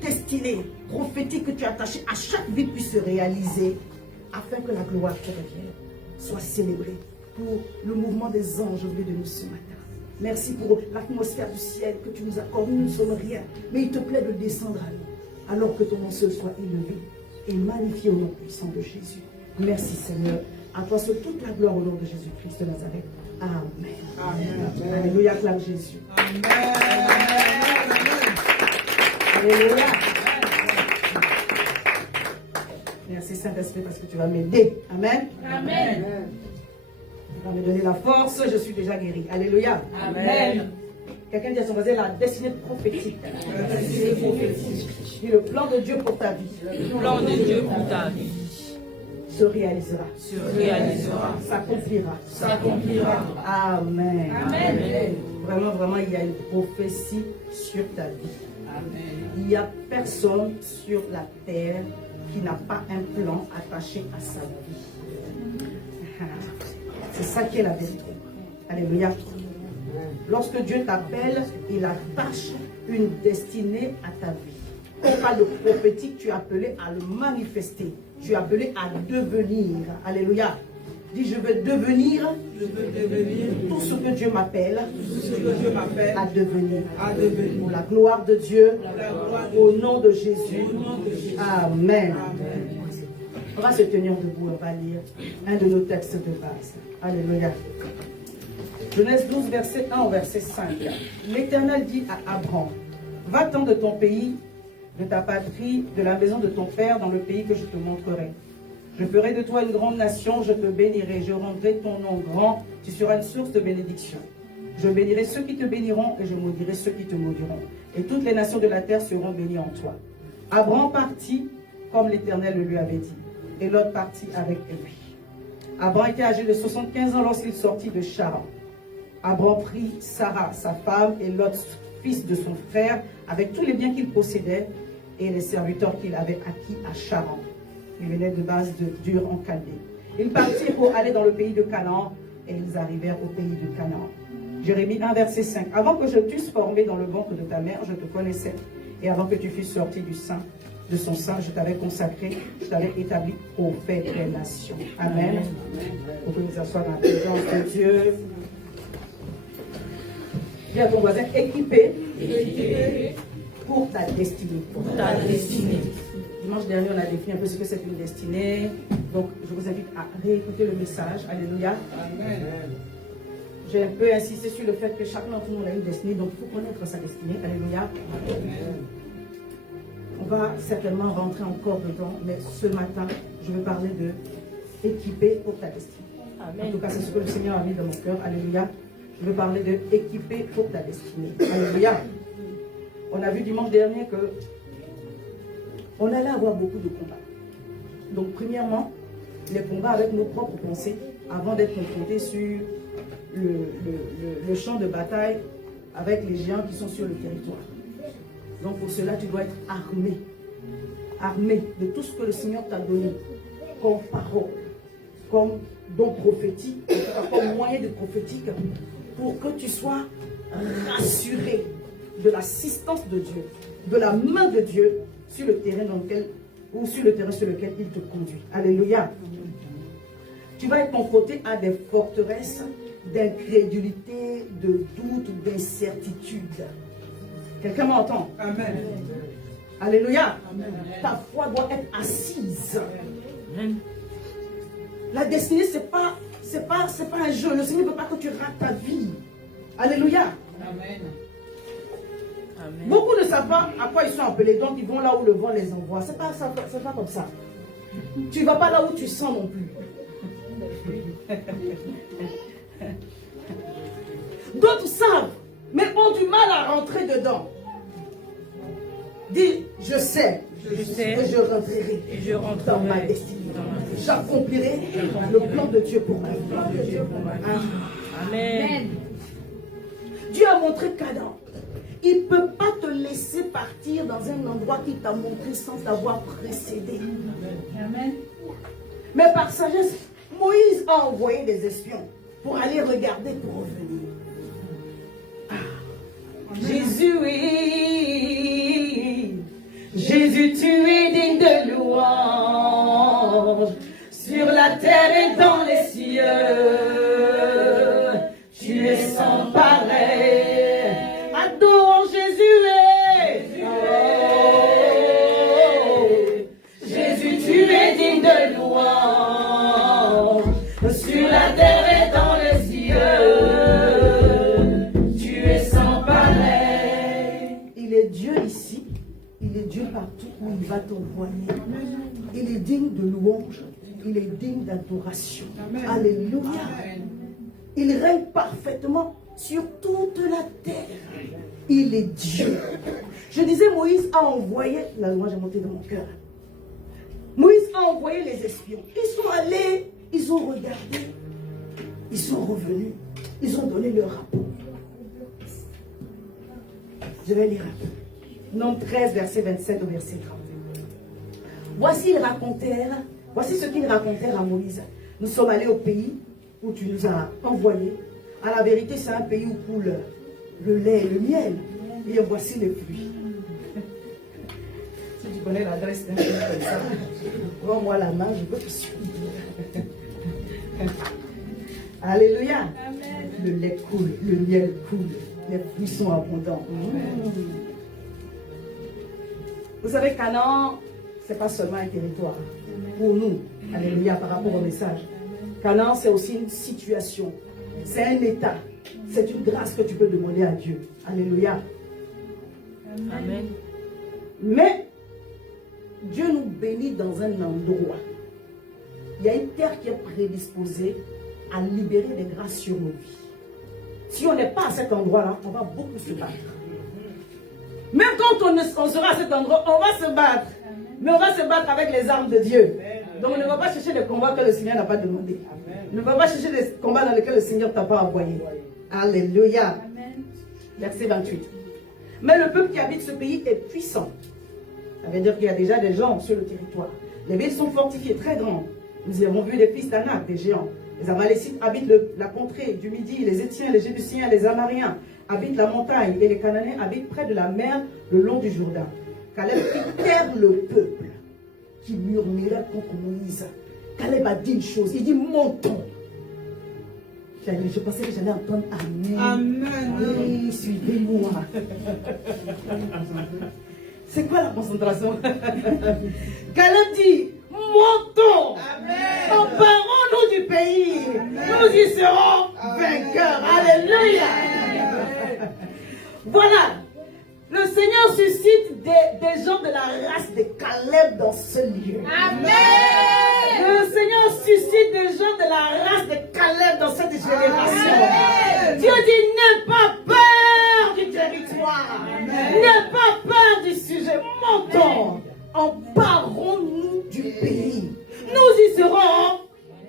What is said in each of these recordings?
destinée prophétique que tu as attachée à chaque vie puisse se réaliser, afin que la gloire te revienne, soit célébrée pour le mouvement des anges au milieu de nous ce matin. Merci pour l'atmosphère du ciel que tu nous accordes. Nous ne sommes rien, mais il te plaît de descendre à nous, alors que ton nom seul soit élevé et magnifié au nom puissant de Jésus. Merci Seigneur. À toi seul toute la gloire au nom de Jésus-Christ de Nazareth. Amen. Amen. Alléluia, acclame Jésus. Amen. Alléluia. Merci Saint-Esprit parce que tu vas m'aider. Amen. Amen. Tu vas me donner la force, je suis déjà guéri. Alléluia. Amen. Quelqu'un dit à son voisin la destinée prophétique. La destinée prophétique. Et le plan de Dieu pour ta vie. Le plan de Dieu pour ta vie se réalisera. se réalisera. S'accomplira. S'accomplira. Amen. Amen. Vraiment, vraiment, il y a une prophétie sur ta vie. Amen. Il n'y a personne sur la terre qui n'a pas un plan attaché à sa vie. C'est ça qui est la vérité. Alléluia. Lorsque Dieu t'appelle, il attache une destinée à ta vie. Pas le prophétique, tu es appelé à le manifester. Tu es appelé à devenir. Alléluia. Dis, je veux devenir, tout ce que Dieu m'appelle à devenir. Pour la gloire de Dieu, au nom de Jésus. Amen. On va se tenir debout, on va lire un de nos textes de base. Alléluia. Genèse 12, verset 1 au verset 5. L'Éternel dit à Abraham, va-t'en de ton pays, de ta patrie, de la maison de ton père, dans le pays que je te montrerai. Je ferai de toi une grande nation, je te bénirai, je rendrai ton nom grand, tu seras une source de bénédiction. Je bénirai ceux qui te béniront et je maudirai ceux qui te maudiront. Et toutes les nations de la terre seront bénies en toi. Abraham partit comme l'Éternel le lui avait dit, et Lot partit avec lui. Abraham était âgé de 75 ans lorsqu'il sortit de Charan. Abraham prit Sarah, sa femme, et Lot, fils de son frère, avec tous les biens qu'il possédait et les serviteurs qu'il avait acquis à Charan. Ils venaient de base de Dur en Chaldée. Ils partirent pour aller dans le pays de Canaan et ils arrivèrent au pays de Canaan. Jérémie 1, verset 5. Avant que je t'eusse formé dans le ventre de ta mère, je te connaissais. Et avant que tu fusses sorti de son sein, je t'avais consacré, je t'avais établi au fait des nations. Amen. Vous pouvez vous asseoir dans la présence de Dieu. Dis à ton voisin, équipé pour ta destinée. Pour ta destinée. Dimanche dernier, on a défini un peu ce que c'est une destinée. Donc, je vous invite à réécouter le message. Alléluia. Amen. J'ai un peu insisté sur le fait que chacun d'entre nous a une destinée. Donc, il faut connaître sa destinée. Alléluia. On va certainement rentrer encore dedans. Mais ce matin, je vais parler de équiper pour ta destinée. Amen. En tout cas, c'est ce que le Seigneur a mis dans mon cœur. Alléluia. Je vais parler de équiper pour ta destinée. Alléluia. On a vu dimanche dernier que on allait avoir beaucoup de combats. Donc, premièrement, les combats avec nos propres pensées, avant d'être confrontés sur le champ de bataille avec les géants qui sont sur le territoire. Donc, pour cela, tu dois être armé. Armé de tout ce que le Seigneur t'a donné comme parole, comme don prophétique, comme moyen de prophétique, pour que tu sois rassuré de l'assistance de Dieu, de la main de Dieu, sur le terrain dans lequel, ou sur le terrain sur lequel il te conduit. Alléluia. Tu vas être confronté à des forteresses d'incrédulité, de doute, d'incertitude. Quelqu'un m'entend? Amen. Alléluia. Amen. Ta foi doit être assise. Amen. La destinée, c'est pas un jeu. Le Seigneur ne veut pas que tu rates ta vie. Alléluia. Amen. Amen. Beaucoup ne savent pas à quoi ils sont appelés, donc ils vont là où le vent les envoie. C'est pas comme ça. Tu ne vas pas là où tu sens non plus. D'autres savent, mais ont du mal à rentrer dedans. Dis, je sais, Je sais. et je rentrerai Et je rentrerai dans ma destinée. dans ma destinée. J'accomplirai le plan de Dieu pour ma vie. Amen. Dieu a montré qu'Adam, il ne peut pas te laisser partir dans un endroit qu'il t'a montré sans t'avoir précédé. Amen. Mais par sagesse, Moïse a envoyé des espions pour aller regarder, pour revenir. Jésus, oui, Jésus, tu es digne de louange. Sur la terre et dans les cieux, tu es sans pareil. Adorons Jésus. Jésus, tu es digne de louange. Sur la terre et dans les cieux, tu es sans pareil. Il est Dieu ici, il est Dieu partout où il va t'envoyer. Il est digne de louange, il est digne d'adoration. Alléluia. Il règne parfaitement sur toute la terre. Il est Dieu. Je disais, Moïse a envoyé, la louange est montée dans mon cœur. Moïse a envoyé les espions. Ils sont allés, ils ont regardé, ils sont revenus, ils ont donné leur rapport. Je vais lire un peu. Nombre 13, verset 27 au verset 30. Voici ce qu'ils racontèrent à Moïse. Nous sommes allés au pays où tu nous as envoyés. À la vérité, c'est un pays où coule le lait et le miel. Et voici les fruits. Si tu connais l'adresse d'un pays comme ça, rends-moi la main, je peux te suivre. Alléluia. Amen. Le lait coule, le miel coule, les fruits sont abondants. Vous savez, Canaan, ce n'est pas seulement un territoire. Pour nous, alléluia, par rapport au message. Canaan, c'est aussi une situation. C'est un état. C'est une grâce que tu peux demander à Dieu. Alléluia. Amen. Mais Dieu nous bénit dans un endroit. Il y a une terre qui est prédisposée à libérer des grâces sur nos vies. Si on n'est pas à cet endroit-là, on va beaucoup se battre. Même quand on sera à cet endroit, on va se battre. Mais on va se battre avec les armes de Dieu. Donc on ne va pas chercher les combats que le Seigneur n'a pas demandé. On ne va pas chercher les combats dans lesquels le Seigneur ne t'a pas envoyé. Alléluia. Verset 28. Mais le peuple qui habite ce pays est puissant. Ça veut dire qu'il y a déjà des gens sur le territoire. Les villes sont fortifiées, très grandes. Nous avons vu les fils d'Anak, des géants. Les Amalécites habitent la contrée du Midi, les Étiens, les Jébusiens, les Amariens habitent la montagne et les Cananéens habitent près de la mer, le long du Jourdain. Caleb fit taire le peuple qui murmurait contre Moïse. Caleb a dit une chose, il dit montons. Je pensais que j'allais entendre Amen. Amen. Oui, suivez-moi. C'est quoi la concentration? Caleb dit montons. Emparons-nous du pays. Amen. Nous y serons vainqueurs. Alléluia. Voilà. Le Seigneur suscite des gens de la race de Caleb dans ce lieu. Amen. Le Seigneur suscite des gens de la race de Caleb dans cette génération. Amen. Dieu dit, n'aie pas peur du territoire. N'aie pas peur du sujet. Montons. Emparons-nous du pays. Nous y serons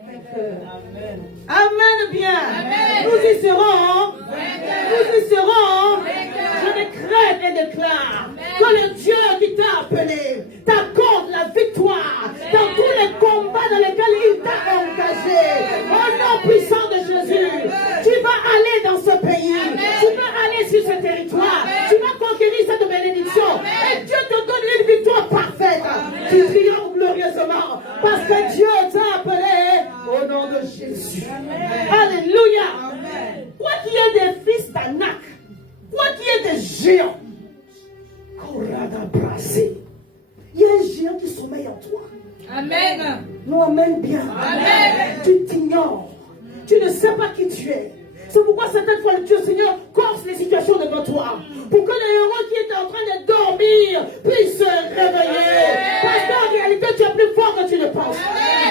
vainqueurs. Amen. Amen bien. Amen. Nous y serons vainqueurs. Nous y serons vainqueurs. Je décrète et déclare que le Dieu qui t'a appelé t'accorde la victoire dans tous les combats dans lesquels il t'a engagé. Au nom puissant de Jésus, tu vas aller dans ce pays. Tu vas aller sur ce territoire. Tu vas conquérir cette bénédiction. Et Dieu te donne une victoire parfaite. Tu triomphes glorieusement parce que Dieu t'a appelé au nom de Jésus. Alléluia. Quoi qu'il y ait des fils d'Anak, quoi qu'il y ait des géants, il y a un géant qui sommeille en toi. Amen. Non, amen bien. Amen. Tu t'ignores. Tu ne sais pas qui tu es. C'est pourquoi certaines fois le Dieu Seigneur corse les situations devant toi. Pour que le héros qui est en train de dormir puisse se réveiller. Parce qu'en réalité tu es plus fort que tu ne penses.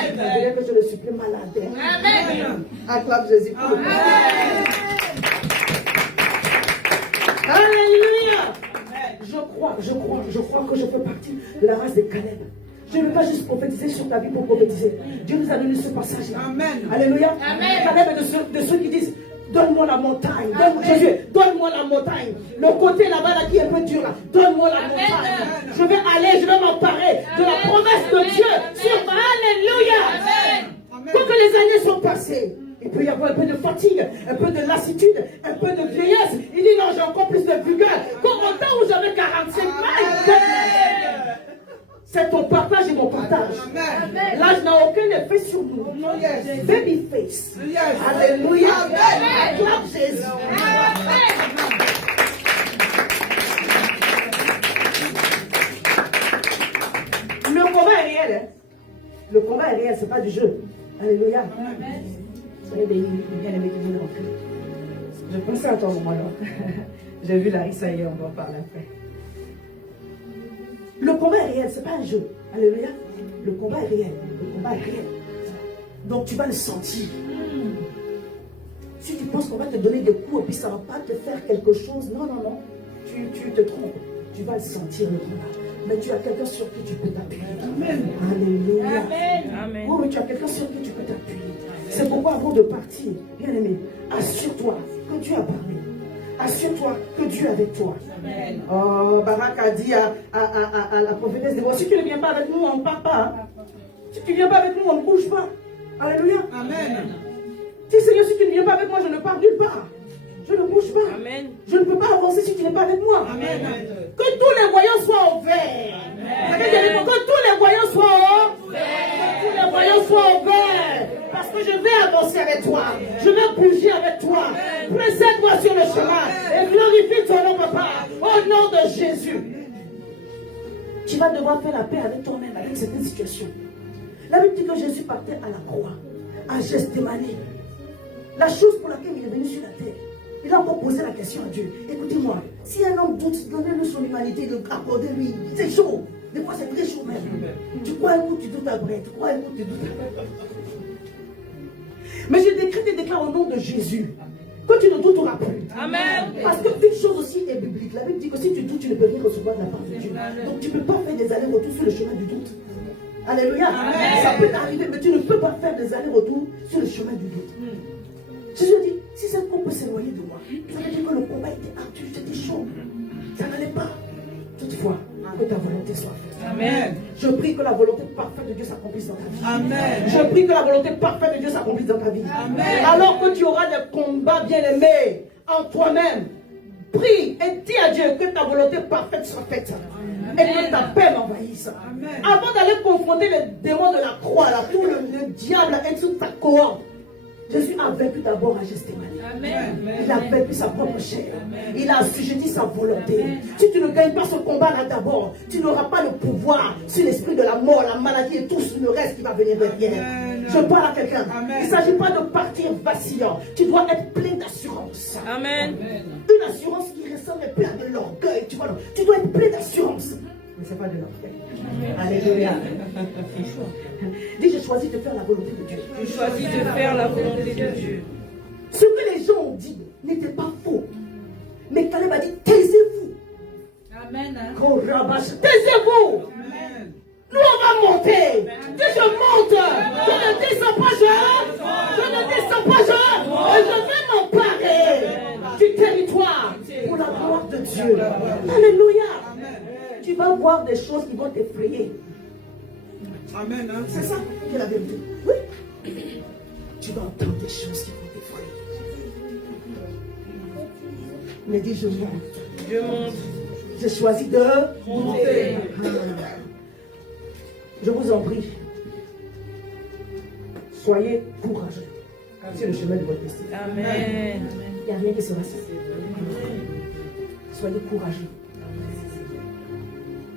Je dirais que je ne suis plus malade. Amen. Acclame Jésus. Amen. Alléluia. Je crois que je fais partie de la race des Caleb. Je ne veux pas juste prophétiser sur ta vie pour prophétiser. Dieu nous a donné ce passage. Amen. Alléluia. Amen. Caleb est de ceux qui disent, donne-moi la montagne. Jésus, donne-moi la montagne. Le côté là-bas là, qui est un peu dur là. Donne-moi la montagne. Je vais aller, je vais m'emparer de la promesse de Dieu sur moi. Alléluia. Quand les années sont passées, il peut y avoir un peu de fatigue, un peu de lassitude, un peu de vieillesse. Il dit non, j'ai encore plus de vigueur. Comme au temps où j'avais 45 ans, C'est ton partage et mon partage. L'âge n'a aucun effet sur nous. Baby face. Alléluia. Acclame Jésus. Le combat est réel. Hein? Le combat est réel, ce n'est pas du jeu. Alléluia. Soyez bénis, bien aimés qui viennent rentrer. Je pensais à toi au moment là. J'ai vu Larissa hier, on va en parler après. Le combat est réel, ce n'est pas un jeu. Alléluia. Le combat est réel. Le combat est réel. Donc tu vas le sentir. Si tu penses qu'on va te donner des coups et puis ça ne va pas te faire quelque chose, non, non, non. Tu te trompes. Tu vas le sentir le combat. Mais tu as quelqu'un sur qui tu peux t'appuyer. Amen. Alléluia. Amen. Oh, mais tu as quelqu'un sur qui tu peux t'appuyer. C'est pourquoi avant de partir, bien aimé, assure-toi que Dieu a parlé. Assure-toi que Dieu est avec toi. Amen. Oh, Barak a dit à la prophétesse de si tu ne viens pas avec nous, on ne part pas. Si tu ne viens pas avec nous, on ne bouge pas. Alléluia. Amen. Dis Seigneur, si tu ne viens pas avec moi, je ne pars nulle part. Je ne bouge pas. Amen. Je ne peux pas avancer si tu n'es pas avec moi. Amen. Que tous les voyants soient ouverts. Amen. Que tous les voyants soient ouverts. Que tous les voyants soient ouverts. Parce que je vais avancer avec toi. Je vais bouger avec toi. Précède-moi sur le chemin. Et glorifie ton nom, papa. Au nom de Jésus. Tu vas devoir faire la paix avec toi-même, avec cette situation. La Bible dit que Jésus partait à la croix, à Gethsémani. La chose pour laquelle il est venu sur la terre. Il a encore posé la question à Dieu. Écoutez-moi, si un homme doute, donnez-lui son humanité, accordez-lui. C'est chaud. Des fois, c'est très chaud même. Tu crois un coup, tu doutes après. Tu crois un coup, tu doutes après. Mais je décrète et déclare au nom de Jésus que tu ne douteras plus. Amen. Parce qu'une chose aussi est biblique. La Bible dit que si tu doutes, tu ne peux rien recevoir de la part de Dieu. Donc tu ne peux pas faire des allers-retours sur le chemin du doute. Alléluia. Amen. Ça peut t'arriver, mais tu ne peux pas faire des allers-retours sur le chemin du doute. Jésus dit, si cette coupe peut s'éloigner de moi, ça veut dire que le combat était ardu, c'était chaud. Ça n'allait pas. Toutefois, que ta volonté soit faite. Amen. Je prie que la volonté parfaite de Dieu s'accomplisse dans ta vie. Amen. Je prie que la volonté parfaite de Dieu s'accomplisse dans ta vie. Amen. Alors que tu auras des combats bien-aimés en toi-même, prie et dis à Dieu que ta volonté parfaite soit faite. Amen. Et que ta paix m'envahisse. Amen. Avant d'aller confronter les démons de la croix, là, tout le diable est sous ta cohorte. Jésus a vaincu d'abord à Gethsémani. Il a vaincu sa propre chair. Amen. Il a assujetti sa volonté. Amen. Si tu ne gagnes pas ce combat-là d'abord, tu n'auras pas le pouvoir sur l'esprit de la mort, la maladie et tout le reste qui va venir derrière. Amen. Je parle à quelqu'un. Il ne s'agit pas de partir vacillant. Tu dois être plein d'assurance. Amen. Une assurance qui ressemble un peu à de l'orgueil. Tu dois être plein d'assurance. Mais ce n'est pas de l'orgueil. Alléluia. Dis, je choisis de faire la volonté de Dieu. Je choisis de faire la volonté de Dieu. Ce que les gens ont dit n'était pas faux. Mais Caleb a dit, taisez-vous. Amen. Taisez-vous. Nous, on va monter. Dis, je monte. Je ne descends pas, je ne descends pas, et je vais m'emparer du territoire pour la gloire de Dieu. Alléluia. Tu vas voir des choses qui vont t'effrayer. Amen. Hein? C'est ça qui est la vérité. Oui. Tu vas entendre des choses qui vont t'effrayer. Mais dis, je monte. Je monte. J'ai choisi de monter. Je vous en prie. Soyez courageux. C'est le chemin de votre destin. Amen. Il n'y a rien qui sera simple. Soyez courageux.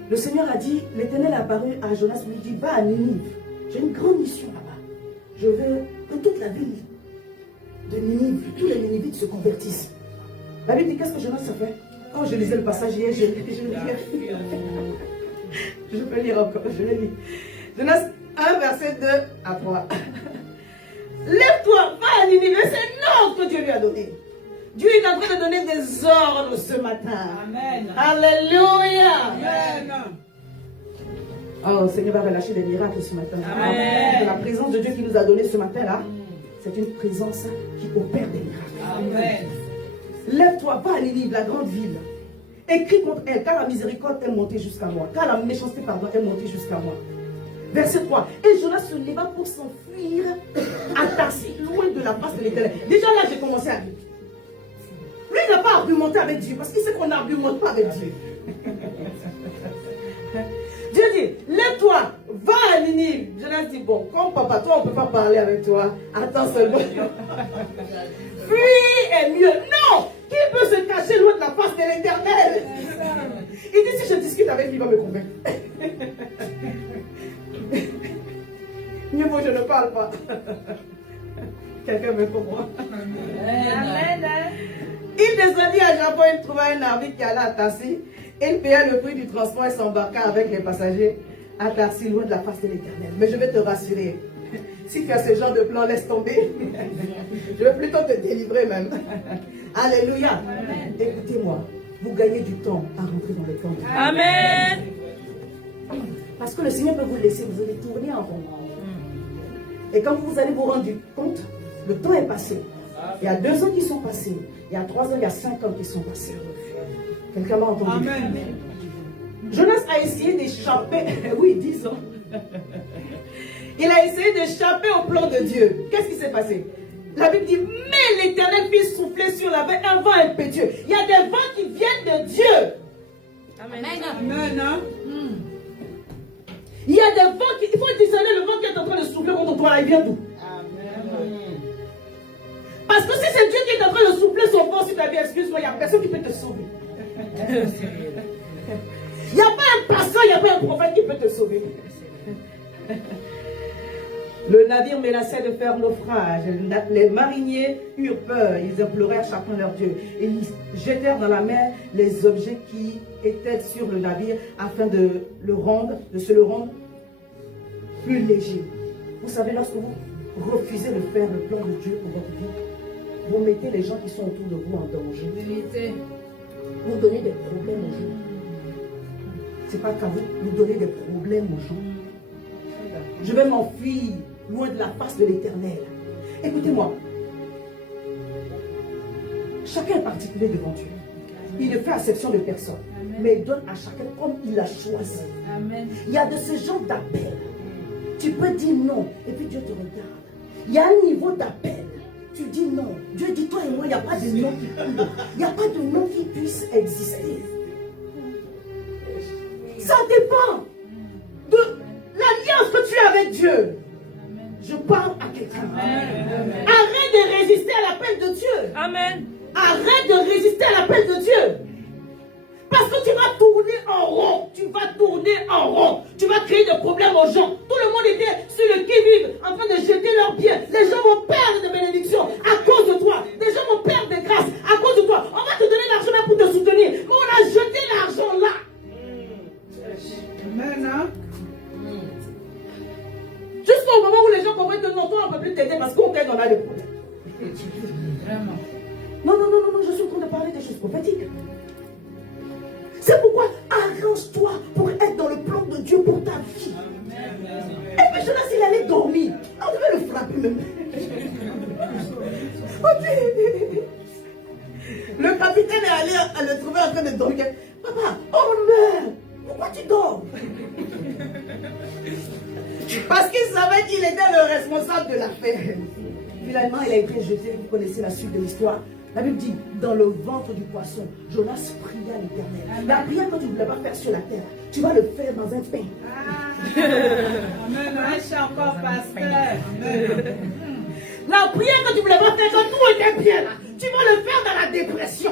Le Seigneur a dit, l'Éternel a apparu à Jonas, lui dit, va à Ninive. J'ai une grande mission là-bas. Je veux que toute la ville de Ninive, tous les Ninivites se convertissent. La Bible dit, qu'est-ce que Jonas a fait? Quand je lisais le passage hier, je peux lire encore, je l'ai lu. Jonas 1, verset 2 à 3. Lève-toi, va à Ninive, c'est l'ordre que Dieu lui a donné. Dieu est en train de donner des ordres ce matin. Amen. Alléluia. Amen. Oh, Seigneur va relâcher des miracles ce matin. Amen. La présence de Dieu qui nous a donné ce matin-là, c'est une présence qui opère des miracles. Amen. Lève-toi, va à Ninive, la grande ville. Écris contre elle, car la miséricorde est montée jusqu'à moi. Car la méchanceté, pardon, est montée jusqu'à moi. Verset 3. Et Jonas se leva pour s'enfuir à Tarsis, loin de la face de l'Éternel. Déjà là, j'ai commencé à lire. Lui, il n'a pas argumenté avec Dieu, parce qu'il sait qu'on n'argumente pas avec Dieu. Dieu dit, dit, lève-toi, va à Ninive. Jonas dit, bon, comme papa, toi, on ne peut pas parler avec toi. Attends seulement. Fuis est mieux. Non! Qui peut se cacher loin de la face de l'Éternel? Il dit, si je discute avec lui, il va me convaincre. Mieux vaut je ne parle pas. Quelqu'un me comprend. Amen. Il descendit à Japon, il trouva un navire qui allait à Tarsis. Il paya le prix du transport et s'embarqua avec les passagers à Tarsis, loin de la face de l'Éternel. Mais je vais te rassurer, si tu as ce genre de plan, laisse tomber. Je vais plutôt te délivrer même. Alléluia. Écoutez-moi, vous gagnez du temps à rentrer dans le plan de Dieu. Amen. Parce que le Seigneur peut vous laisser, vous allez tourner en rond. Et quand vous allez vous rendre compte, le temps est passé. Il y a 2 ans qui sont passés. Il y a 3 ans, il y a 5 ans qui sont passés. Quelqu'un m'a entendu? Amen. Jonas a essayé d'échapper. Oui, 10 ans. Il a essayé d'échapper au plan de Dieu. Qu'est-ce qui s'est passé? La Bible dit, mais l'Éternel fit souffler sur la mer un vent impétueux. Il y a des vents qui viennent de Dieu. Amen. Il y a des vents qui... Il faut discerner le vent qui est en train de souffler contre toi. Il vient d'où? Parce que si c'est Dieu qui est en train de souffler son vent sur ta vie, excuse-moi, il n'y a personne qui peut te sauver. Il n'y a pas un pasteur, il n'y a pas un prophète qui peut te sauver. Le navire menaçait de faire naufrage. Les mariniers eurent peur. Ils implorèrent chacun leur Dieu. Et ils jetèrent dans la mer les objets qui étaient sur le navire afin de se le rendre plus léger. Vous savez, lorsque vous refusez de faire le plan de Dieu pour votre vie, vous mettez les gens qui sont autour de vous en danger. Vous donnez des problèmes aux gens. C'est pas qu'à vous, vous donnez des problèmes aux gens. Je vais m'enfuir loin de la face de l'Éternel. Écoutez-moi. Chacun est particulier devant Dieu. Il ne fait exception de personne. Amen. Mais il donne à chacun comme il a choisi. Amen. Il y a de ce genre d'appel. Tu peux dire non et puis Dieu te regarde. Il y a un niveau d'appel. Tu dis non. Dieu dit toi et moi, il n'y a pas de non qui puisse. Il n'y a pas de non qui puisse exister. Ça dépend de l'alliance que tu as avec Dieu. Je parle à quelqu'un. Arrête de résister à l'appel de Dieu. Amen. Arrête de résister à l'appel de Dieu. Parce que tu vas tourner en rond. Tu vas tourner en rond. Tu vas créer des problèmes aux gens. Tout le monde était sur le qui-vive en train de jeter leurs biens. Les gens vont perdre des bénédictions à cause de toi. Les gens vont perdre des grâces à cause de toi. On va te donner l'argent là pour te soutenir. Mais on a jeté l'argent là. Amen. Jusqu'au moment où les gens comprennent que non, toi on ne peut plus t'aider parce qu'on t'aide, on a des problèmes. Vraiment. Non, je suis en train de parler des choses prophétiques. C'est pourquoi arrange-toi pour être dans le plan de Dieu pour ta vie. Et puis Jonas, il allait dormir. On devait le frapper même. Le capitaine est allé le trouver en train de dormir. Papa, on meurt. Pourquoi tu dors? Parce qu'il savait qu'il était le responsable de l'affaire. Finalement, il a été jeté. Vous connaissez la suite de l'histoire. La Bible dit, dans le ventre du poisson, Jonas pria l'Éternel. La prière que tu ne voulais pas faire sur la terre, tu vas le faire dans un pain. Amen. Encore, pasteur. La prière que tu ne voulais pas faire quand tout était bien, tu vas le faire dans la dépression.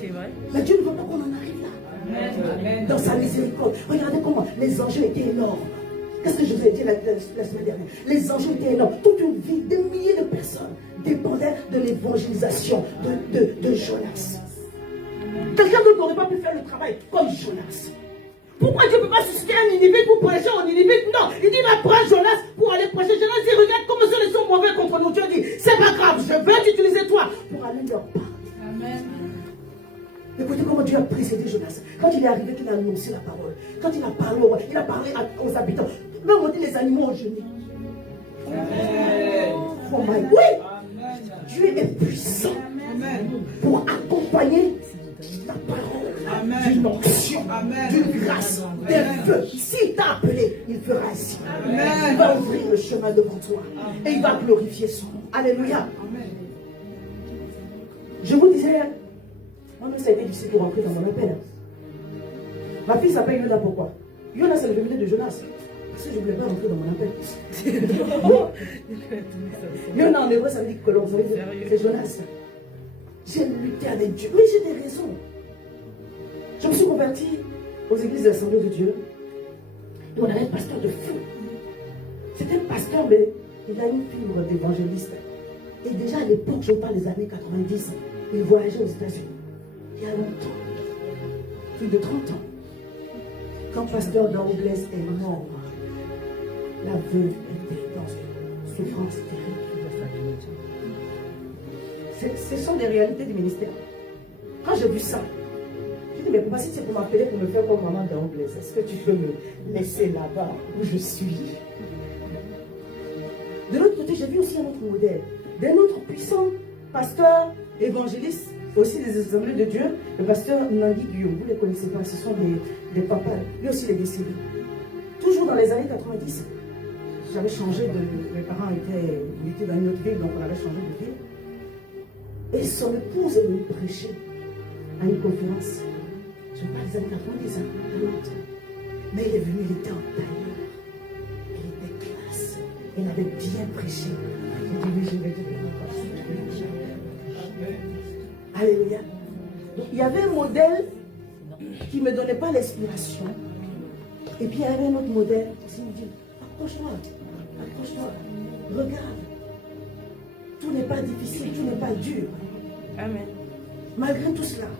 C'est vrai. Mais Dieu ne veut pas qu'on en arrive là. Amen. Dans sa miséricorde. Regardez comment les enjeux étaient énormes. Qu'est-ce que je vous ai dit la semaine dernière? Les enjeux étaient énormes. Toute une vie, des milliers de personnes dépendaient de l'évangélisation de Jonas. Quelqu'un d'autre n'aurait pas pu faire le travail comme Jonas. Pourquoi Dieu ne peut pas susciter un Ninive pour prêcher en Ninive? Non, il dit va prendre Jonas pour aller prêcher. Jonas dit regarde comment ils sont mauvais contre nous. Dieu dit c'est pas grave, je vais t'utiliser toi pour aller leur parler. Amen. Écoutez comment Dieu a précédé Jonas. Quand il est arrivé, qu'il a annoncé la parole. Quand il a parlé au roi, il a parlé aux habitants. Même on dit les animaux ont jeûné. Oh my God. Oui. Dieu est puissant pour accompagner ta parole d'une onction, d'une grâce, d'un feu. S'il t'a appelé, il fera ainsi. Il va ouvrir le chemin devant toi et il va glorifier son nom. Alléluia. Je vous disais, moi, ça a été difficile pour rentrer dans mon appel. Ma fille s'appelle Yoda, pourquoi? Jonas, c'est le féminin de Jonas. Parce que je ne voulais pas rentrer dans mon appel. Jonas en hébreu, ça veut dire colombe. C'est Jonas. J'ai lutté avec Dieu. Mais j'ai des raisons. Je me suis convertie aux églises de l'Assemblée de Dieu. Et on avait un pasteur de feu. C'était un pasteur, mais il a une fibre d'évangéliste. Et déjà à l'époque, je parle des années 90, il voyageait aux États-Unis. Il y a longtemps, plus de 30 ans. Quand pasteur d'Anglaise est mort, la veuve était dans une souffrance terrible. Ce sont des réalités du ministère. Quand j'ai vu ça, je dis, mais pourquoi si c'est pour m'appeler pour me faire comme maman d'Anglaise, est-ce que tu peux me laisser là-bas où je suis? De l'autre côté, j'ai vu aussi un autre modèle, d'un autre puissant pasteur évangéliste, aussi des assemblées de Dieu, le pasteur Nangui Guillaume. Vous ne les connaissez pas, ce sont des papas. Lui aussi, il est décédé. Toujours dans les années 90, j'avais changé de. Mes parents étaient dans une autre ville, donc on avait changé de ville. Et son épouse est venue prêcher à une conférence. Je parle des années 90, à longtemps. Mais il est venu, il était en tailleur. Il était classe. Il avait bien prêché. J'ai dit, oui, je vais devenir comme ça. Alléluia. Donc, il y avait un modèle qui ne me donnait pas l'inspiration. Et puis il y avait un autre modèle qui me dit, approche-toi, regarde. Tout n'est pas difficile, tout n'est pas dur. Amen. Malgré tout cela,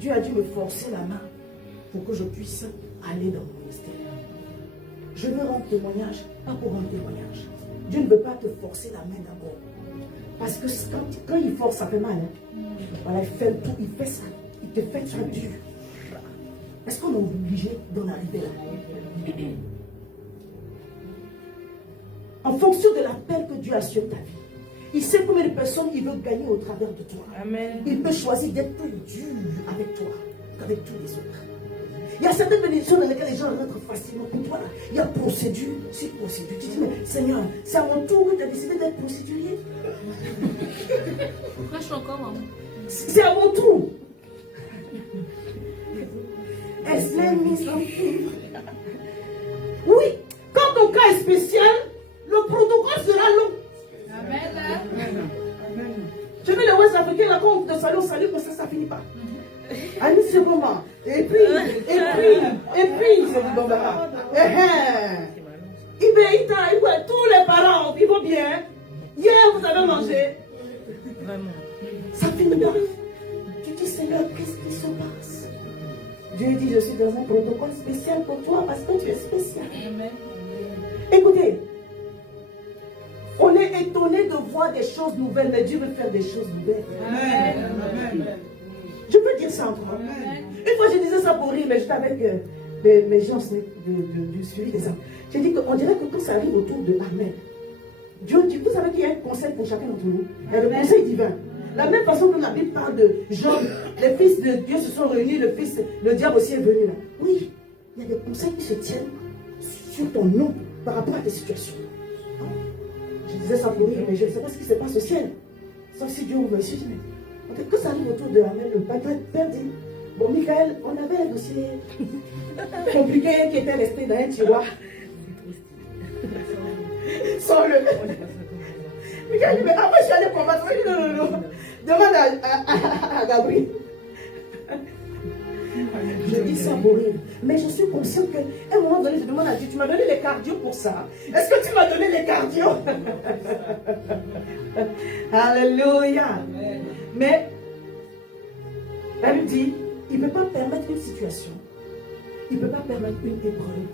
Dieu a dû me forcer la main pour que je puisse aller dans mon ministère. Je veux rendre témoignage, pas pour rendre témoignage. Dieu ne veut pas te forcer la main d'abord. Parce que quand il force, ça fait mal. Hein? Voilà, il fait tout, il fait ça. Il te fait ça dur. Est-ce qu'on est obligé d'en arriver là? En fonction de l'appel que Dieu a sur ta vie, il sait combien de personnes il veut gagner au travers de toi. Amen. Il peut choisir d'être plus dur avec toi qu'avec tous les autres. Il y a certaines bénédictions dans lesquelles les gens rentrent facilement. Pour toi, là, il y a procédure, c'est procédure. Tu dis, mais Seigneur, c'est à mon tour que tu as décidé d'être procédurier. Pourquoi je suis encore maman? C'est à mon tour. Est-ce les mises en fibre? Oui, quand ton cas est spécial, le protocole sera long. Amen. Je vais les Ouest africains, là, quand on te salue, on salue, mais ça finit pas. À une seconde. Et puis, c'est du bombardement. Tous les parents, ils vont bien. Hier, vous avez mangé. Vraiment. Ça finit pas. Tu dis, Seigneur, qu'est-ce qui se passe? Dieu dit, je suis dans un protocole spécial pour toi parce que tu es spécial. Amen. Écoutez, on est étonné de voir des choses nouvelles, mais Dieu veut faire des choses nouvelles. Amen. Je peux dire ça encore. Une fois, je disais ça pour rire, mais j'étais avec mes gens du suivi des âmes. J'ai dit qu'on dirait que quand ça arrive autour de Amen, Dieu dit, vous savez qu'il y a un conseil pour chacun d'entre nous. Il y a le conseil divin. La même façon que la Bible parle de Job, les fils de Dieu se sont réunis, le diable aussi est venu là. Oui, il y a des conseils qui se tiennent sur ton nom par rapport à tes situations. Je disais ça pour rire, mais je ne sais pas ce qui se passe au ciel. Sauf si Dieu ouvre les yeux. Quand ça arrive autour de Amen, le père dit, bon, Michael, on avait un dossier compliqué qui était resté dans un tiroir. Sans le. Michael dit, mais après je suis allé combattre. Je dis, non. Demande à Gabriel. Je dis ça pour rire. Mais je suis consciente qu'à un moment donné, je demande à Dieu, tu m'as donné les cardio pour ça. Est-ce que tu m'as donné les cardio? Alléluia. Mais, elle lui dit, il ne peut pas permettre une situation. Il ne peut pas permettre une épreuve.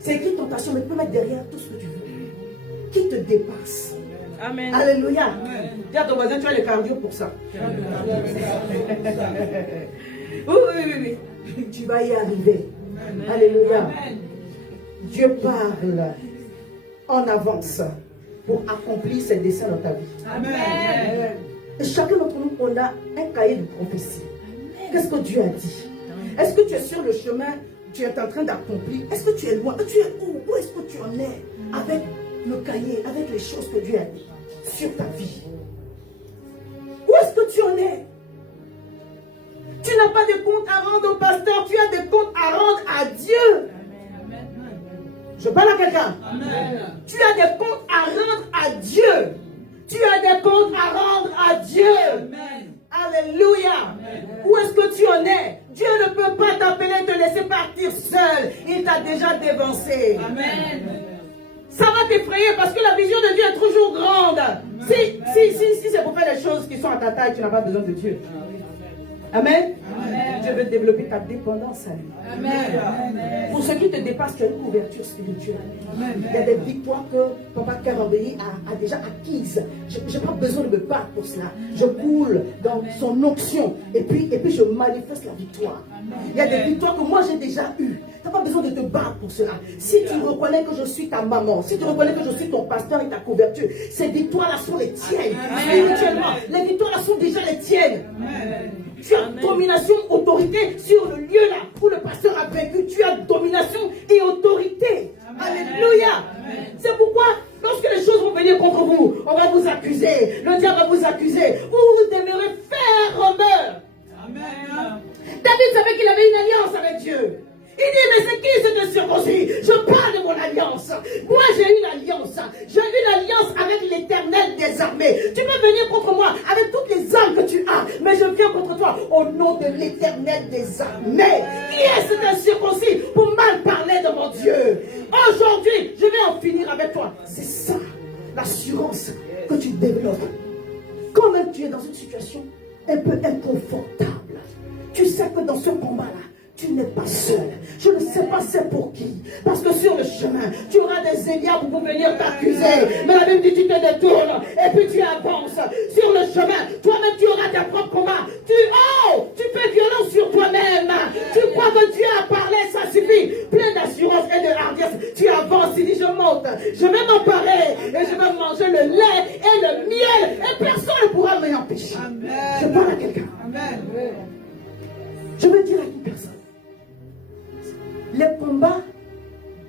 C'est écrit tentation, mais tu peux mettre derrière tout ce que tu veux. Qui te dépasse. Amen. Alléluia. Dis à ton voisin, tu as le cardio pour ça. Oui. Tu vas y arriver. Amen. Alléluia. Amen. Dieu parle en avance pour accomplir ses desseins dans ta vie. Amen. Et chacun d'entre nous, on a un cahier de prophétie. Qu'est-ce que Dieu a dit? Est-ce que tu es sur le chemin, tu es en train d'accomplir? Est-ce que tu es loin? Tu es où? Où est-ce que tu en es avec le cahier, avec les choses que Dieu a dit sur ta vie? Où est-ce que tu en es? Tu n'as pas de compte à rendre au pasteur, tu as des comptes à rendre à Dieu. Je parle à quelqu'un. Tu as des comptes à rendre à Dieu. Tu as des comptes à rendre à Dieu. Alléluia. Où est-ce que tu en es? Dieu ne peut pas t'appeler et te laisser partir seul. Il t'a déjà dévancé. Amen. Ça va t'effrayer parce que la vision de Dieu est toujours grande. Si c'est pour faire des choses qui sont à ta taille, tu n'as pas besoin de Dieu. Amen. Dieu veut développer ta dépendance à lui. Amen. Pour ceux qui te dépassent, tu as une couverture spirituelle. Il y a des victoires que Papa Karambéi a déjà acquises. Je n'ai pas besoin de me battre pour cela. Je coule dans son onction et puis je manifeste la victoire. Il y a des victoires que moi j'ai déjà eues. Tu n'as pas besoin de te battre pour cela. Si tu reconnais que je suis ta maman, si tu reconnais que je suis ton pasteur et ta couverture, ces victoires-là sont les tiennes. Spirituellement, les victoires-là sont déjà les tiennes. Tu as domination, autorité sur le lieu là où le pasteur a vaincu. Tu as domination et autorité. Alléluia. C'est pourquoi, lorsque les choses vont venir contre vous, on va vous accuser. Le diable va vous accuser. Vous demeurez ferme. David savait qu'il avait une alliance avec Dieu. Il dit, mais c'est qui cette circoncis? Je parle de mon alliance. Moi, j'ai une alliance. J'ai une alliance avec l'Éternel des armées. Tu peux venir contre moi avec toutes les armes que tu as, mais je viens contre toi au nom de l'Éternel des armées. Qui est cet incirconcis pour mal parler de mon Dieu? Aujourd'hui, je vais en finir avec toi. C'est ça, l'assurance que tu développes. Quand même tu es dans une situation un peu inconfortable, tu sais que dans ce combat-là, tu n'es pas seul. Je ne sais pas c'est pour qui. Parce que sur le chemin, tu auras des Éliabes pour venir t'accuser. Mais la Bible dit tu te détournes et puis tu avances. Sur le chemin, toi-même tu auras tes propres combats. Tu fais violence sur toi-même. Tu crois que Dieu a parlé, ça suffit. Plein d'assurance et de hardiesse. Tu avances, il dit je monte. Je vais m'emparer et je vais manger le lait et le miel. Et personne ne pourra m'y empêcher. Je parle à quelqu'un. Je veux dire à une personne. Les combats,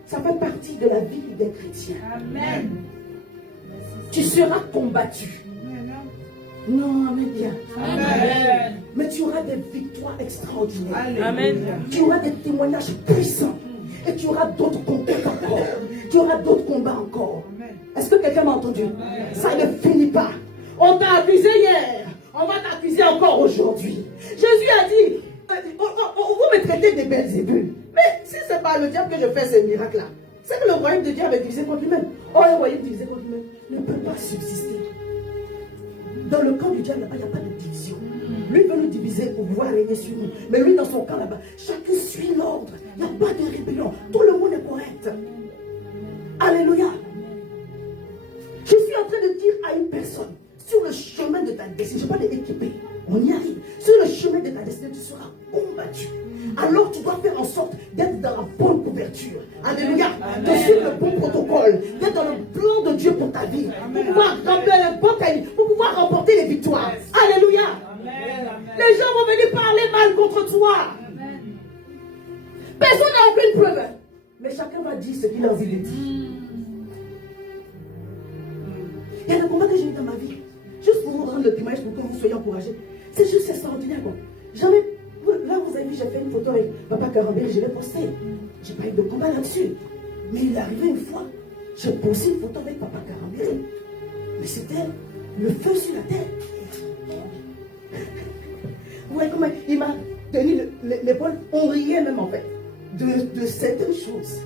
ça fait partie de la vie des chrétiens. Amen. Tu seras combattu. Non, amen bien. Amen. Mais tu auras des victoires extraordinaires. Amen. Tu auras des témoignages puissants. Et tu auras d'autres combats encore. Tu auras d'autres combats encore. Est-ce que quelqu'un m'a entendu? Ça ne finit pas. On t'a accusé hier. On va t'accuser encore aujourd'hui. Jésus a dit, vous me traitez de Belzébul. Mais si ce n'est pas le diable que je fais ces miracles-là, c'est que le royaume de Dieu avait divisé contre lui-même. Or, le royaume divisé contre lui-même ne peut pas subsister. Dans le camp du diable là-bas, il n'y a pas de division. Lui veut nous diviser pour pouvoir régner sur nous. Mais lui, dans son camp là-bas, chacun suit l'ordre. Il n'y a pas de rébellion. Tout le monde est correct. Alléluia. Je suis en train de dire à une personne, sur le chemin de ta destinée, je ne vais pas l'équiper, on y arrive. Sur le chemin de ta destinée, tu seras combattu. Alors tu dois faire en sorte d'être dans la bonne couverture. Alléluia. De suivre le bon protocole. D'être dans le plan de Dieu pour ta vie. Pour pouvoir remplir le bon cahier. Pour pouvoir remporter les victoires. Alléluia. Les gens vont venir parler mal contre toi. Personne n'a aucune preuve. Mais chacun va dire ce qu'il a envie de dire. Il y a des combats que j'ai eu dans ma vie. Juste pour vous rendre le témoignage, pour que vous soyez encouragés. C'est juste extraordinaire, quoi. Jamais. Là, vous avez vu, j'ai fait une photo avec Papa Karambéi, je l'ai posté. J'ai pas eu de combat là-dessus. Mais il est arrivé une fois, j'ai posé une photo avec Papa Karambéi. Mais c'était le feu sur la tête. Vous voyez comment il m'a tenu l'épaule. On riait même en fait de certaines choses.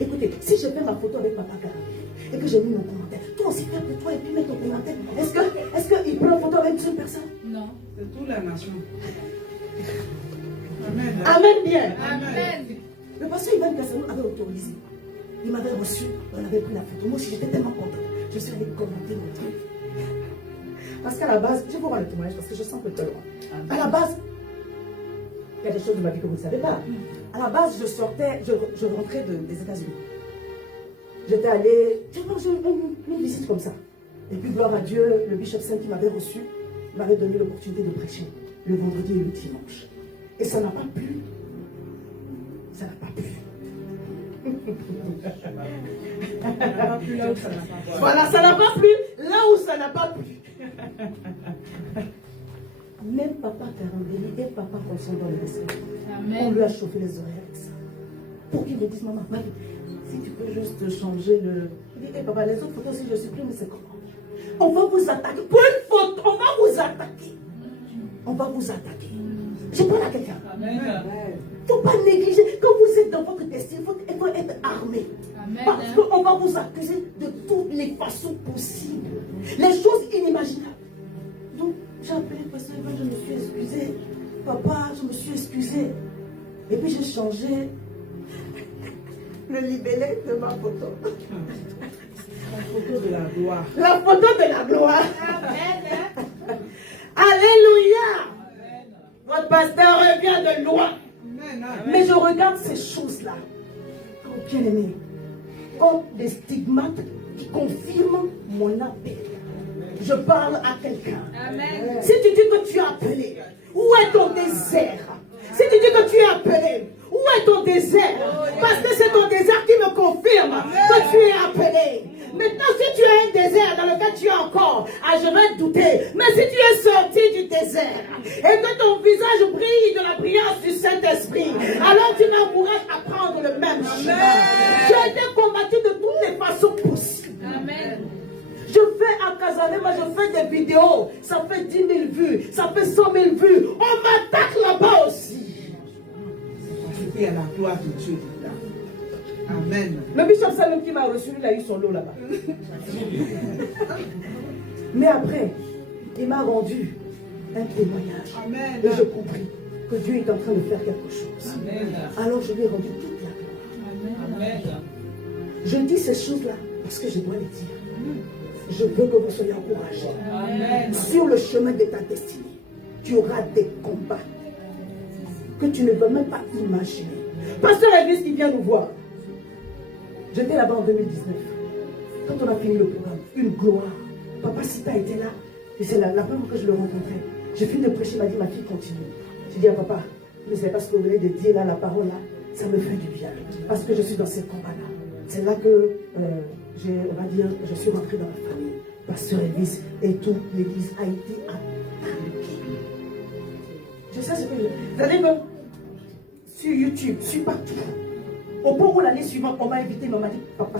Écoutez, si je fais ma photo avec Papa Karambéi et que j'ai mis mon commentaire, toi aussi fais pour toi et puis mets ton commentaire. Est-ce qu'il prend une photo avec une personne? Non. C'est toute la nation. Amen bien. Amen. Le pasteur Ivan Kassanou avait autorisé. Il m'avait reçu, on avait pris la photo. Moi aussi, j'étais tellement contente. Je suis allée commenter mon truc. Parce qu'à la base, je vais voir le témoignage parce que je sens que tu es loin. À la base, il y a des choses de ma vie que vous ne savez pas. À la base, je rentrais des États-Unis. J'étais allée, j'ai mangé une visite comme ça. Et puis, gloire à Dieu, le Bishop Saint qui m'avait reçu m'avait donné l'opportunité de prêcher le vendredi et le dimanche. Et ça n'a pas plu. Ça n'a pas plu. Voilà, ça n'a pas plu là où ça n'a pas plu. Même Papa Karambéi et Papa Constant dans le respect. On lui a chauffé les oreilles avec ça. Pour qu'il me dise, maman, Marie, si tu peux juste changer le... Il dit, papa, les autres photos, si je supprime, c'est comment? On va vous attaquer. Pour une faute, on va vous attaquer. On va vous attaquer. Je parle à quelqu'un. Il ne faut pas négliger. Quand vous êtes dans votre destin, il faut être armé. Parce qu'on va vous accuser de toutes les façons possibles. Les choses inimaginables. Donc, j'ai appelé le pasteur, je me suis excusée. Papa, je me suis excusée. Et puis j'ai changé le libellé de ma photo. La photo de la gloire. La photo de la gloire. Alléluia. Votre pasteur revient de loin. Mais je regarde ces choses-là. Oh, bien-aimé. Comme des stigmates qui confirment mon appel. Je parle à quelqu'un. Si tu dis que tu es appelé, où est ton désert? Si tu dis que tu es appelé, où est ton désert? Parce que c'est ton désert qui me confirme que tu es appelé. Maintenant, si tu as un désert dans lequel tu es encore, je vais douter. Mais si tu es sorti du désert et que ton visage brille de la brillance du Saint-Esprit, alors tu m'encourages à prendre le même chemin. Tu as été combattu de toutes les façons possibles. Amen. Je fais à Casanema, je fais des vidéos, ça fait 10 000 vues, ça fait 100 000 vues. On m'attaque là-bas aussi. C'était à la gloire de Dieu. Amen. Le bishop Salom qui m'a reçu, il a eu son lot là-bas. Mais après, il m'a rendu un témoignage. Amen. Et j'ai compris que Dieu est en train de faire quelque chose. Amen. Alors je lui ai rendu toute la gloire. Amen. Je dis ces choses-là parce que je dois les dire. Je veux que vous soyez encouragés. Amen. Sur le chemin de ta destinée, tu auras des combats que tu ne peux même pas imaginer. Pasteur Elvis qui vient nous voir. J'étais là-bas en 2019. Quand on a fini le programme, une gloire. Papa Sita était là. Et c'est la première fois que je le rencontrais. J'ai fini de prêcher, il m'a dit, ma fille, continue. J'ai dit à papa, vous ne savez pas ce que vous venez de dire là, la parole là, ça me fait du bien. Parce que je suis dans ces combats-là. C'est là que, on va dire, je suis rentré dans la famille. Pasteur Elvis et toute l'église a été attaquée. Je sais ce que je... Vous allez me... Sur YouTube, sur partout. Au point où l'année suivante, on m'a invité, mais on m'a dit, papa,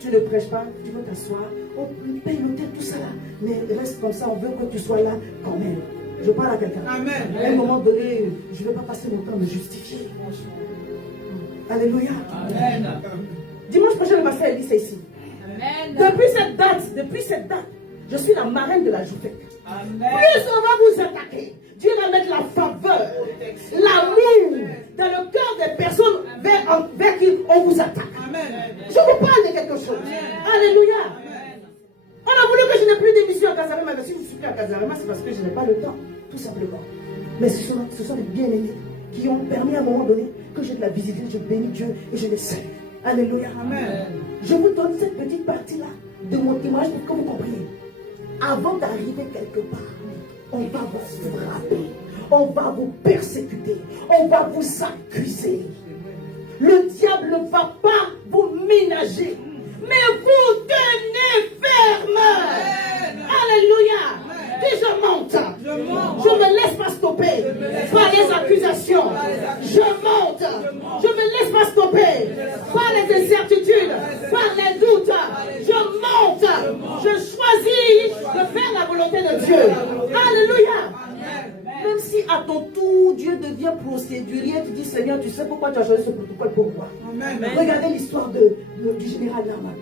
tu ne prêches pas, tu veux t'asseoir, on paye l'hôtel, tout ça là. Mais reste comme ça, on veut que tu sois là quand même. Je parle à quelqu'un. Amen. À un moment donné, je ne vais pas passer mon temps à me justifier. Alléluia. Amen. Dimanche prochain, le pasteur Elvis est ici. Amen. Depuis cette date, je suis la marraine de la journée. Amen. Plus on va vous attaquer, Dieu va mettre la faveur, l'amour dans le cœur des personnes vers qui on vous attaque. Amen. Je vous parle de quelque chose. Alléluia. On a voulu que je n'ai plus d'émission à Casarema. Mais si je ne suis plus à Casarema, c'est parce que je n'ai pas le temps, tout simplement. Mais ce sont des bien-aimés qui ont permis à un moment donné que j'ai de la visibilité. Je bénis Dieu et je le sais. Alléluia. Amen. Je vous donne cette petite partie-là de mon témoignage pour que vous compreniez. Avant d'arriver quelque part, on va vous frapper, on va vous persécuter, on va vous accuser. Le diable ne va pas vous ménager, mais vous tenez ferme. Alléluia. Dis je monte. Je ne me laisse pas stopper par les accusations. Je monte. Je ne me laisse pas stopper par les incertitudes, par les doutes. Je monte. Je choisis de faire la volonté de Dieu. Alléluia. Même si à ton tour, Dieu devient procédurier, tu dis Seigneur, tu sais pourquoi tu as choisi ce protocole pour moi. Regardez l'histoire du général Naaman.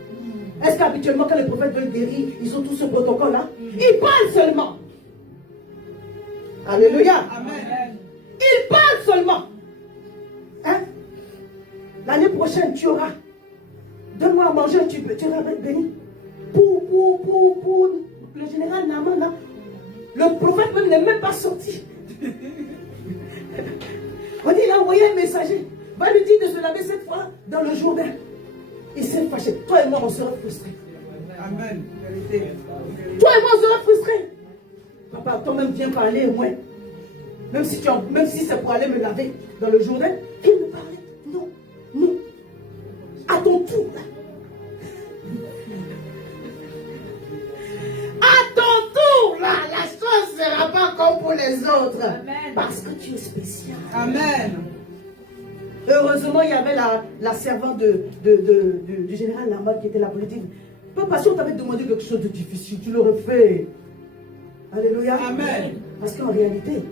Est-ce qu'habituellement, quand les prophètes veulent guérir, ils ont tout ce protocole-là? Ils parlent seulement. Alléluia. Amen. Ils parlent seulement. Hein? L'année prochaine, tu auras 2 mois à manger, tu seras béni. Pour le général Naaman, là, le prophète même n'est même pas sorti. On dit, il a envoyé un messager. Va lui dire de se laver cette fois dans le Jourdain. Il s'est fâché. Toi et moi, on sera frustrés. Amen. Vérité. Toi et moi, on sera frustrés. Papa, toi-même, viens parler au moins. Même si c'est pour aller me laver dans le Jourdain, viens me parler. Non, non. À ton tour, là. À ton tour, là, la chose ne sera pas comme pour les autres. Amen. Parce que tu es spécial. Amen. Heureusement, il y avait la servante du général Lamarck qui était là pour lui dire, papa, si on t'avait demandé quelque chose de difficile, tu l'aurais fait. Alléluia. Amen. Parce qu'en réalité,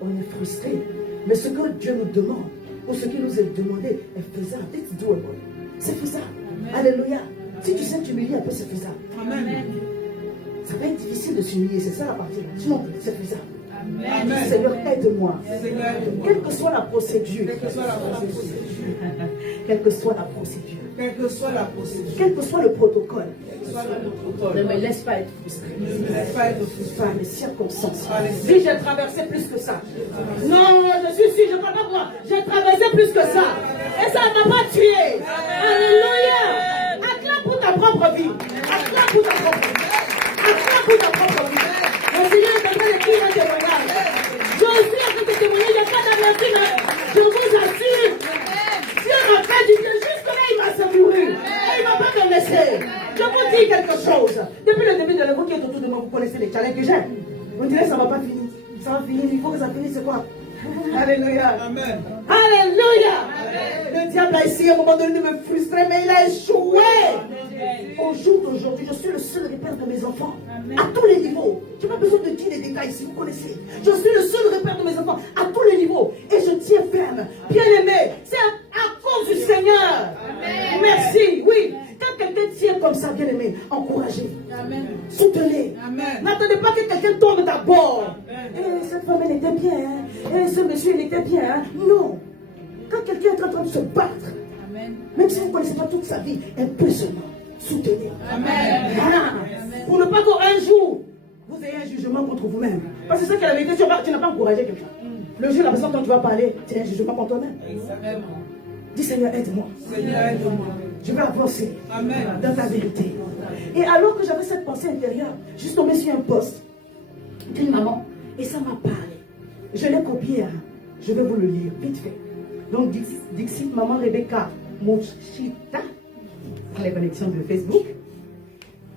on est frustré. Mais ce que Dieu nous demande, ou ce qui nous est demandé, est faisable. It's doable. C'est faisable. Alléluia. Si tu sais t'humilier un peu, c'est faisable. Amen. Ça va être difficile de s'humilier, c'est ça la partie. Sinon, c'est faisable. Amen. Seigneur, aide-moi. Seigneur, aide-moi. Quelle que soit la procédure. Quelle que soit la procédure. Quelle que soit la procédure. Quelle que soit la procédure. Quel que soit le protocole. Quel que soit le Ne protocole. me laisse pas être frustré. Ne me laisse pas être frustré. Par les circonstances. Par les Si j'ai traversé plus que ça. Non, je suis sûr, je ne parle pas moi. J'ai traversé plus que ça. Et ça ne m'a pas tué. Alléluia. Acclame pour ta propre vie. Acclame pour ta propre vie. Acclame pour ta propre vie. Le Seigneur est en train d'écrire un témoignage. Je suis en train de témoigner. Il n'y a pas d'avertissement. Je vous assure. Dieu m'a fait du bien. Jusque-là, il m'a secouru. Et il ne m'a pas me laisser. Je vous dis quelque chose. Depuis le début de l'évêque qui est autour de moi, vous connaissez les challenges que j'ai. Vous direz, ça ne va pas finir. Ça va finir. Il faut que ça finisse. C'est quoi? Alléluia. Amen. Alléluia. Le diable a essayé à un moment donné de me frustrer, mais il a échoué. Au jour d'aujourd'hui, je suis le seul repère de mes enfants. À tous les niveaux. Je n'ai pas besoin de dire les détails si vous connaissez. Je suis le seul repère de mes enfants à tous les niveaux. Et je tiens ferme. Bien aimé, c'est à cause du Seigneur. Merci. Oui. Quand quelqu'un tient comme ça, bien aimé, encouragez. Soutenez. Amen. N'attendez pas que quelqu'un tombe d'abord. Cette femme, elle était bien. Hein? Ce monsieur, il était bien. Hein? Non. Quand quelqu'un est en train de se battre, même si vous ne connaissez pas toute sa vie, un peu seulement, soutenez. Amen. Voilà. Pour ne pas qu'un jour, vous ayez un jugement contre vous-même. Parce que c'est ça qu'elle avait dit, tu n'as pas encouragé quelqu'un. Le jour, la personne, quand tu vas parler, c'est un jugement contre toi-même. Dis Seigneur, aide-moi. Seigneur, aide-moi. Je vais avancer Amen. dans ta vérité. Et alors que j'avais cette pensée intérieure, je suis tombée sur un post d'une maman et ça m'a parlé. Je l'ai copié, hein. Je vais vous le lire vite fait. Donc, Dixit, maman Rebecca Mochita, les connexions de Facebook.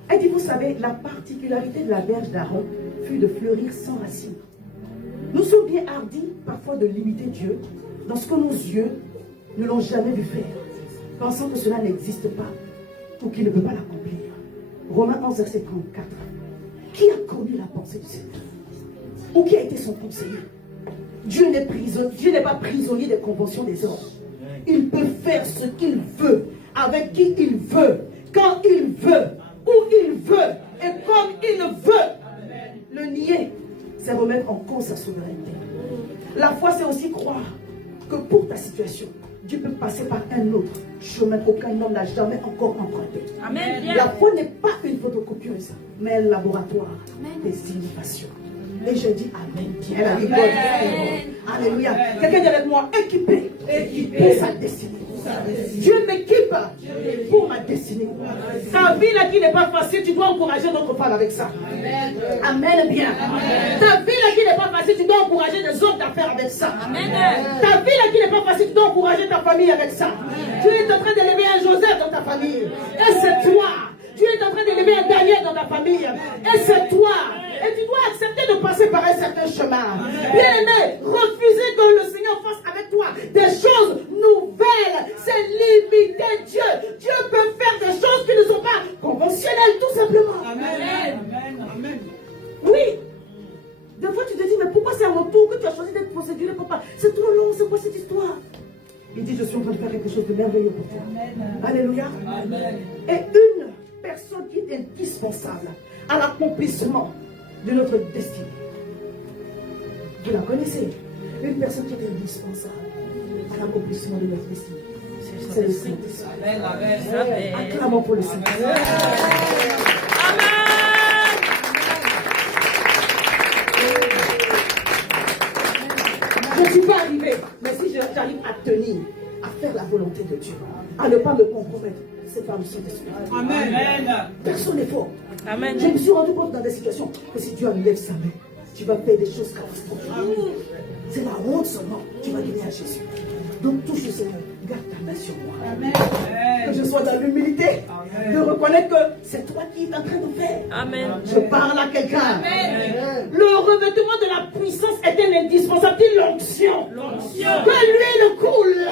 Elle dit, vous savez, la particularité de la berge d'Aaron fut de fleurir sans racines. Nous sommes bien hardis parfois de limiter Dieu dans ce que nos yeux ne l'ont jamais vu faire, pensant que cela n'existe pas ou qu'il ne peut pas l'accomplir. Romains 11, verset 34. Qui a connu la pensée du Seigneur? Ou qui a été son conseiller? Dieu n'est pas prisonnier des conventions des hommes. Il peut faire ce qu'il veut, avec qui il veut, quand il veut, où il veut, et comme il veut. Le nier, c'est remettre en cause sa souveraineté. La foi, c'est aussi croire que pour ta situation, Dieu peut passer par un autre chemin qu'aucun homme n'a jamais encore emprunté. Amen. La foi n'est pas une photocopieuse, mais un laboratoire des innovations. Et je dis Amen. Elle a dit Alléluia. Quelqu'un dit avec moi, équipé pour sa destinée. Dieu m'équipe pour ma destinée. Ta vie là qui n'est pas facile, tu dois encourager d'autres femmes avec ça. Amen bien. Ta vie là qui n'est pas facile, tu dois encourager des hommes d'affaires avec ça. Ta vie là qui n'est pas facile, tu dois encourager ta famille avec ça. Tu es en train d'élever un Joseph dans ta famille. Et c'est toi. Tu es en train d'élever un Daniel dans ta famille. Et c'est toi. Et tu dois accepter de passer par un certain chemin. Bien aimé, refuser que le Seigneur fasse avec toi des choses nouvelles. C'est limiter Dieu. Dieu peut faire des choses qui ne sont pas conventionnelles, tout simplement. Amen. Amen. Oui. Des fois, tu te dis, mais pourquoi c'est à mon tour que tu as choisi d'être procéduré, papa? C'est trop long, c'est quoi cette histoire? Il dit, je suis en train de faire quelque chose de merveilleux pour toi. Alléluia. Amen. Et une personne qui est indispensable à l'accomplissement de notre destinée. Vous la connaissez. Une personne qui est indispensable à l'accomplissement de notre destinée. C'est le Saint-Esprit. Acclamons pour le Saint-Esprit. Je ne suis pas arrivé, mais si j'arrive à tenir, à faire la volonté de Dieu, à ne pas me compromettre, c'est par le Saint-Esprit. Amen. Personne n'est fort. Amen. Je me suis rendu compte dans des situations que si Dieu enlève sa main, tu vas faire des choses catastrophiques. C'est la honte seulement. Tu vas donner à Jésus. Donc touche le Seigneur. Garde ta main sur moi. Amen. Que je sois dans l'humilité. De reconnaître que c'est toi qui es en train de faire. Amen. Je parle à quelqu'un. Le revêtement de la puissance est un indispensable. Dis l'onction. Que l'huile coule.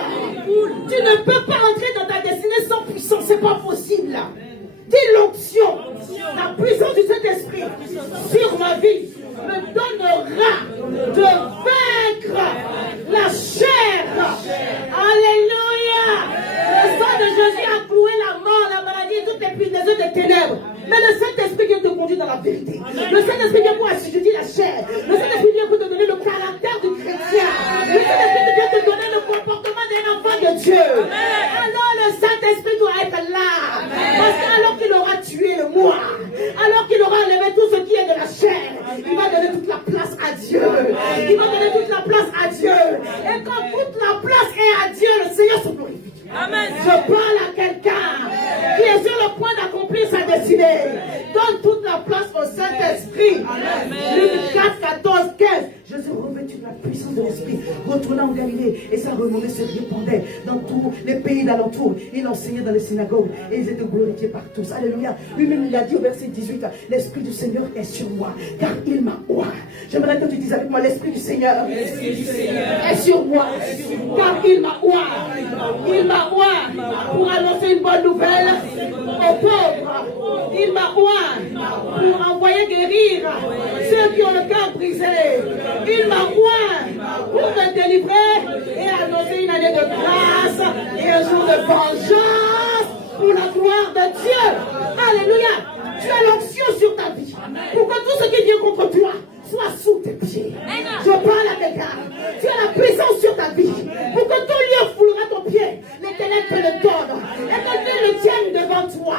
ténèbres. Mais le Saint-Esprit vient te conduire dans la vérité. Le Saint-Esprit vient pour assujettir la chair. Le Saint-Esprit vient pour te donner le caractère du chrétien. Le Saint-Esprit vient te donner le comportement d'un enfant de Dieu. Alors le Saint-Esprit doit être là. Parce qu'alors qu'il aura tué le moi, alors qu'il aura enlevé tout ce qui est de la chair, il va donner toute la place à Dieu. Il va donner toute la place à Dieu. Et quand toute la place est à Dieu, le Seigneur se glorifie. Amen. Je parle à quelqu'un qui est sur le point d'accomplir sa destinée. Donne toute la place au Saint-Esprit. Luc 4, 14, 15. Jésus revêtu de la puissance de l'Esprit, retourna en Galilée, et sa renommée se répandait dans tous les pays d'alentour. Il enseignait dans les synagogues, et ils étaient glorifiés par tous. Alléluia. Lui-même, il a dit au verset 18, l'Esprit du Seigneur est sur moi, car il m'a oint. J'aimerais que tu dises avec moi, l'Esprit du Seigneur est sur moi, car il m'a oint. Il m'a oint pour annoncer une bonne nouvelle aux pauvres. Il m'a oint pour envoyer guérir ceux qui ont le cœur brisé. Il m'a oint pour me délivrer et annoncer une année de grâce et un jour de vengeance pour la gloire de Dieu. Alléluia. Tu as l'onction sur ta vie pour que tout ce qui vient contre toi soit sous tes pieds. Je parle à quelqu'un. Tu as la puissance sur ta vie pour que tout lieu foulera ton pied. L'Éternel te le donne et que Dieu le tienne devant toi.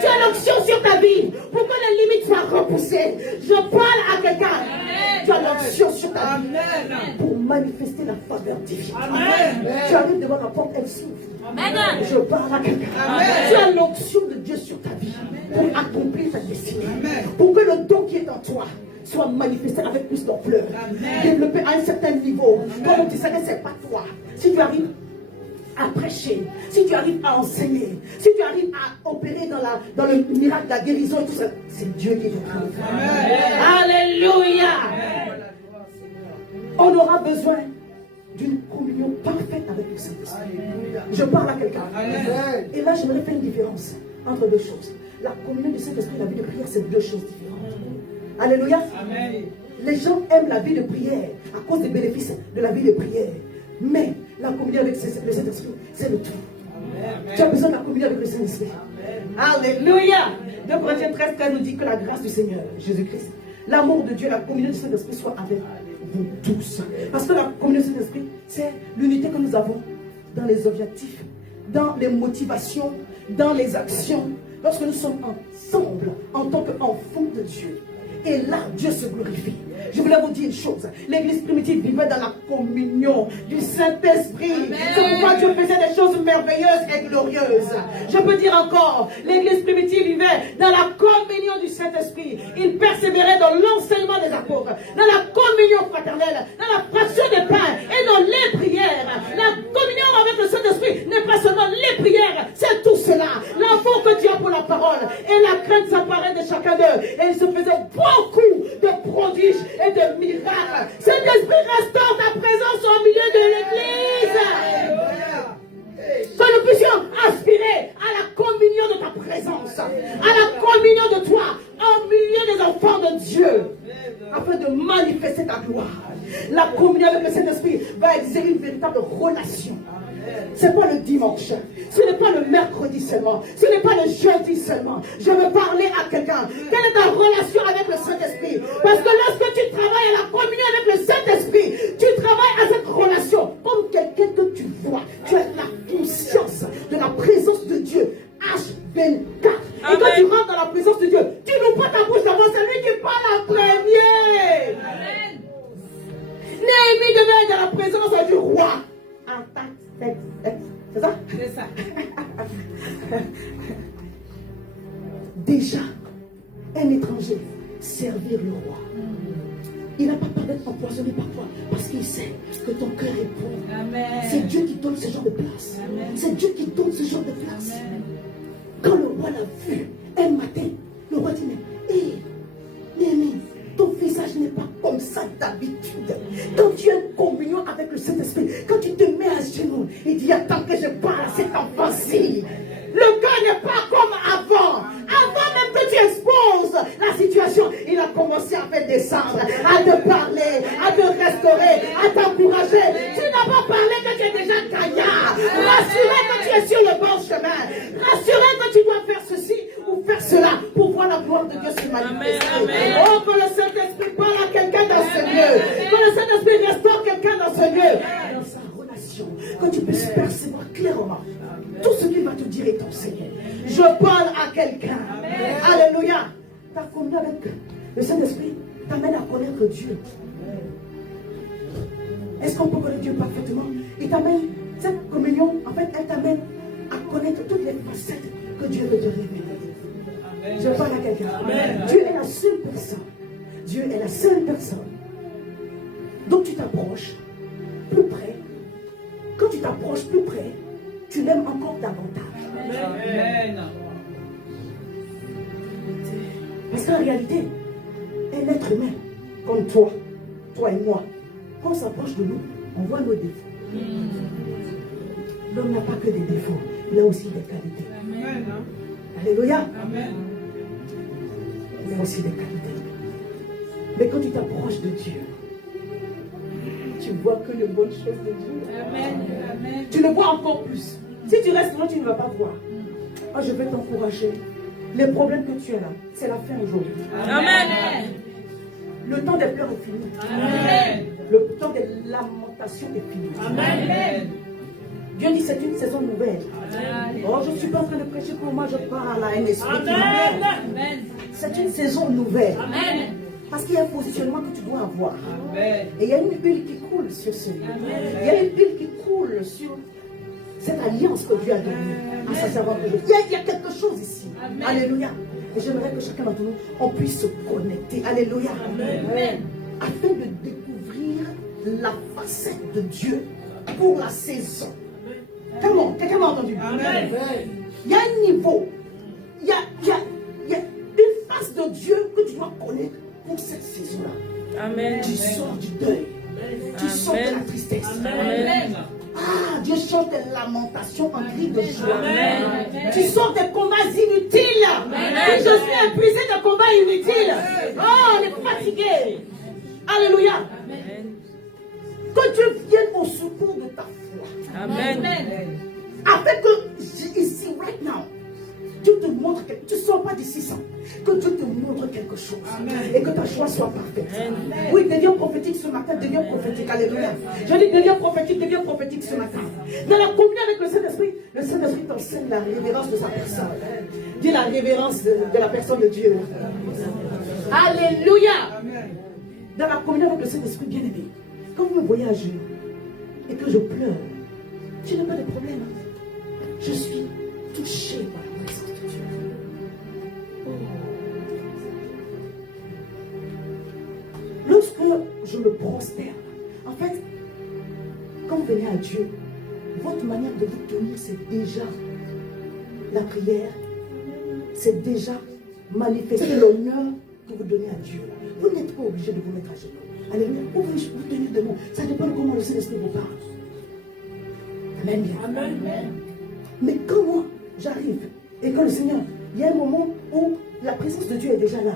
Tu as l'onction sur ta vie pour que les limites soient repoussées. Je parle à quelqu'un. Tu as l'onction sur ta vie pour manifester la faveur divine. Tu arrives devant la porte, elle s'ouvre. Je parle à quelqu'un. Tu as l'onction de Dieu sur ta vie pour accomplir ta destinée. Pour que le don qui est en toi soit manifesté avec plus d'ampleur. Développé à un certain niveau. Comme on dit, ça ne c'est pas toi. Si tu arrives à prêcher, si tu arrives à enseigner, si tu arrives à opérer dans le miracle de la guérison et tout ça, c'est Dieu qui te trouve. Alléluia. On aura besoin d'une communion parfaite avec le Saint-Esprit. Je parle à quelqu'un. Et là, j'aimerais faire une différence entre deux choses. La communion du Saint-Esprit et la vie de prière, c'est deux choses différentes. Alléluia. Amen. Les gens aiment la vie de prière à cause des bénéfices de la vie de prière. Mais la communion avec le Saint-Esprit, c'est le tout. Amen. Tu as besoin de la communion avec le Saint-Esprit. Alléluia. 2 Corinthiens 13 nous dit que la grâce du Seigneur Jésus-Christ, l'amour de Dieu, la communion du Saint-Esprit soit avec vous tous. Parce que la communion du Saint-Esprit, c'est l'unité que nous avons dans les objectifs, dans les motivations, dans les actions. Lorsque nous sommes ensemble en tant qu'enfants de Dieu. Et là, Dieu se glorifie. Je voulais vous dire une chose. L'église primitive vivait dans la communion du Saint-Esprit. C'est pourquoi Dieu faisait des choses merveilleuses et glorieuses. Je peux dire encore, l'église primitive vivait dans la communion du Saint-Esprit. Il persévérait dans l'enseignement des apôtres, dans la communion fraternelle, dans la fraction des pains et dans les prières. La communion avec le Saint-Esprit n'est pas seulement les prières, c'est tout cela. L'amour que tu as pour la parole et la crainte s'apparaît de chacun d'eux. Et il se faisait beaucoup de prodiges et de miracles. Saint-Esprit, restaure ta présence au milieu de l'église. Que nous puissions aspirer à la communion de ta présence, à la communion de toi, au milieu des enfants de Dieu, afin de manifester ta gloire. La communion avec le Saint-Esprit va exiger une véritable relation. Ce n'est pas le dimanche, ce n'est pas le mercredi seulement, ce n'est pas le jeudi seulement. Je veux parler à quelqu'un. Quelle est ta relation avec le Saint-Esprit? Parce que lorsque tu travailles à la communion avec le Saint-Esprit, tu travailles à cette relation comme quelqu'un que tu vois. Tu as la conscience de la présence de Dieu H24. Et quand tu rentres dans la présence de Dieu, tu n'ouvres pas ta bouche devant celui qui parle en premier. Amen. Néhémie devait être dans la présence du roi. C'est ça? C'est ça. Déjà, un étranger servir le roi. Il n'a pas peur d'être empoisonné par toi parce qu'il sait que ton cœur est bon. C'est Dieu qui donne ce genre de place. C'est Dieu qui donne ce genre de place. Quand le roi l'a vu un matin, le roi dit, mais hé, Néhémie, ton visage n'est pas comme ça d'habitude. Quand tu as une communion avec le Saint-Esprit, quand tu te mets à genoux, il dit, attends que je parle à cet enfant-ci. Le cœur n'est pas comme avant. Avant même que tu exposes la situation, il a commencé à faire descendre, à te parler, à te restaurer, à t'encourager. Tu n'as pas parlé que tu es déjà gagnant. Rassuré que tu es sur le bon chemin. Rassuré que tu dois faire ceci ou faire faire cela pour voir la gloire de Dieu se manifester. Amen. Oh, que le Saint-Esprit parle à quelqu'un dans ce lieu. Que le Saint-Esprit restaure quelqu'un dans ce lieu. Dans sa relation, que tu puisses percevoir clairement tout ce qu'il va te dire est ton Seigneur. Je parle à quelqu'un. Alléluia. Ta communion avec le Saint-Esprit t'amène à connaître Dieu. Est-ce qu'on peut connaître Dieu parfaitement? Il t'amène, cette communion, en fait, elle t'amène à connaître toutes les facettes que Dieu veut te révéler. Je parle à quelqu'un. Dieu est la seule personne. Dieu est la seule personne. Donc tu t'approches plus près. Quand tu t'approches plus près, tu l'aimes encore davantage. Amen. Parce qu'en réalité, un être humain comme toi et moi, quand on s'approche de nous, on voit nos défauts. L'homme n'a pas que des défauts, il a aussi des qualités. Amen. Alléluia. Amen. Il a aussi des qualités. Mais quand tu t'approches de Dieu, tu vois que les bonnes choses de Dieu. Amen. Tu le vois encore plus. Si tu restes loin, tu ne vas pas voir. Oh, je vais t'encourager. Les problèmes que tu as là, c'est la fin aujourd'hui. Amen. Le temps des pleurs est fini. Amen. Le temps des lamentations est fini. Amen. Dieu dit c'est une saison nouvelle. Oh, je ne suis pas en train de prêcher pour moi, je parle à un esprit qui m'appelle. C'est une saison nouvelle. Amen. Parce qu'il y a un positionnement que tu dois avoir. Amen. Et il y a une huile qui coule sur ce lieu. Il y a une huile qui coule sur cette alliance que Dieu a donnée à sa servante. Il y a quelque chose ici. Alléluia. Et j'aimerais que chacun d'entre nous, on puisse se connecter. Alléluia. Amen. Afin de découvrir la facette de Dieu pour la saison. Comment? Quelqu'un m'a entendu? Amen. Il y a un niveau. Il y a une face de Dieu que tu dois connaître pour cette saison-là. Amen. Tu sors du deuil. Tu sors de la tristesse. Amen. Ah, Dieu change tes lamentations en cris de joie. Amen. Tu sors des combats inutiles. Amen. Je suis épuisé de combats inutiles. Oh, on est fatigué. Alléluia. Amen. Que Dieu vienne au secours de ta foi. Amen. Afin que ici, right now, Dieu te montre quelque chose. Tu ne sors pas d'ici sans. Que Dieu te montre quelque chose. Et que ta joie soit parfaite. Amen. Oui, deviens prophétique ce matin. Deviens prophétique. Alléluia. Je dis deviens prophétique ce matin. Dans la communion avec le Saint-Esprit t'enseigne la révérence de sa personne. Dis la révérence de la personne de Dieu. Alléluia. Dans la communion avec le Saint-Esprit bien-aimé, quand vous me voyez à genoux et que je pleure, je n'ai pas de problème. Je suis touché par la présence de Dieu. Lorsque je me prosterne, en fait, quand vous venez à Dieu, votre manière de vous tenir, c'est déjà la prière, c'est déjà manifester l'honneur que vous donnez à Dieu. Vous n'êtes pas obligé de vous mettre à genoux. Alléluia. Vous pouvez vous tenir debout. Ça dépend de comment le Saint-Esprit vous parle. Amen. Amen. Mais quand moi, j'arrive et que le Seigneur, il y a un moment où la présence de Dieu est déjà là.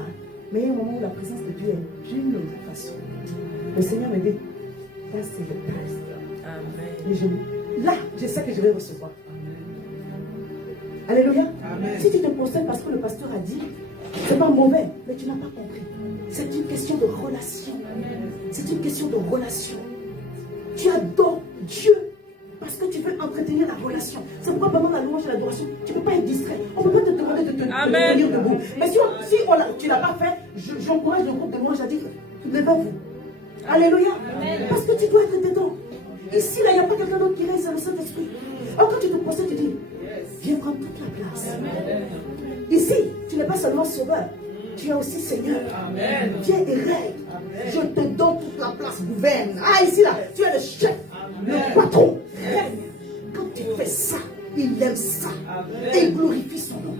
Mais il y a un moment où la présence de Dieu est d'une autre façon. Le Seigneur me dit, là c'est le test. Amen. Et là, je sais que je vais recevoir. Alléluia. Amen. Si tu te procèdes parce que le pasteur a dit, c'est pas mauvais, mais tu n'as pas compris. C'est une question de relation. C'est une question de relation. Tu adores Dieu parce que tu veux entretenir la relation. C'est pourquoi pendant la louange et l'adoration, tu ne peux pas être distrait. On ne peut pas te demander de te tenir debout. Mais si tu ne l'as pas fait, j'encourage le groupe de louange à dire, levez-vous. Alléluia. Parce que tu dois être dedans. Ici, là, il n'y a pas quelqu'un d'autre qui reste dans le Saint-Esprit. Alors quand tu te procèdes, tu dis, viens prendre toute la place. Ici, tu n'es pas seulement sauveur, tu es aussi Seigneur. Amen. Viens et règne. Je te donne toute la place, gouverne. Ah, ici, là, tu es le chef, le patron. Règne. Quand tu fais ça, il aime ça. Et il glorifie son nom.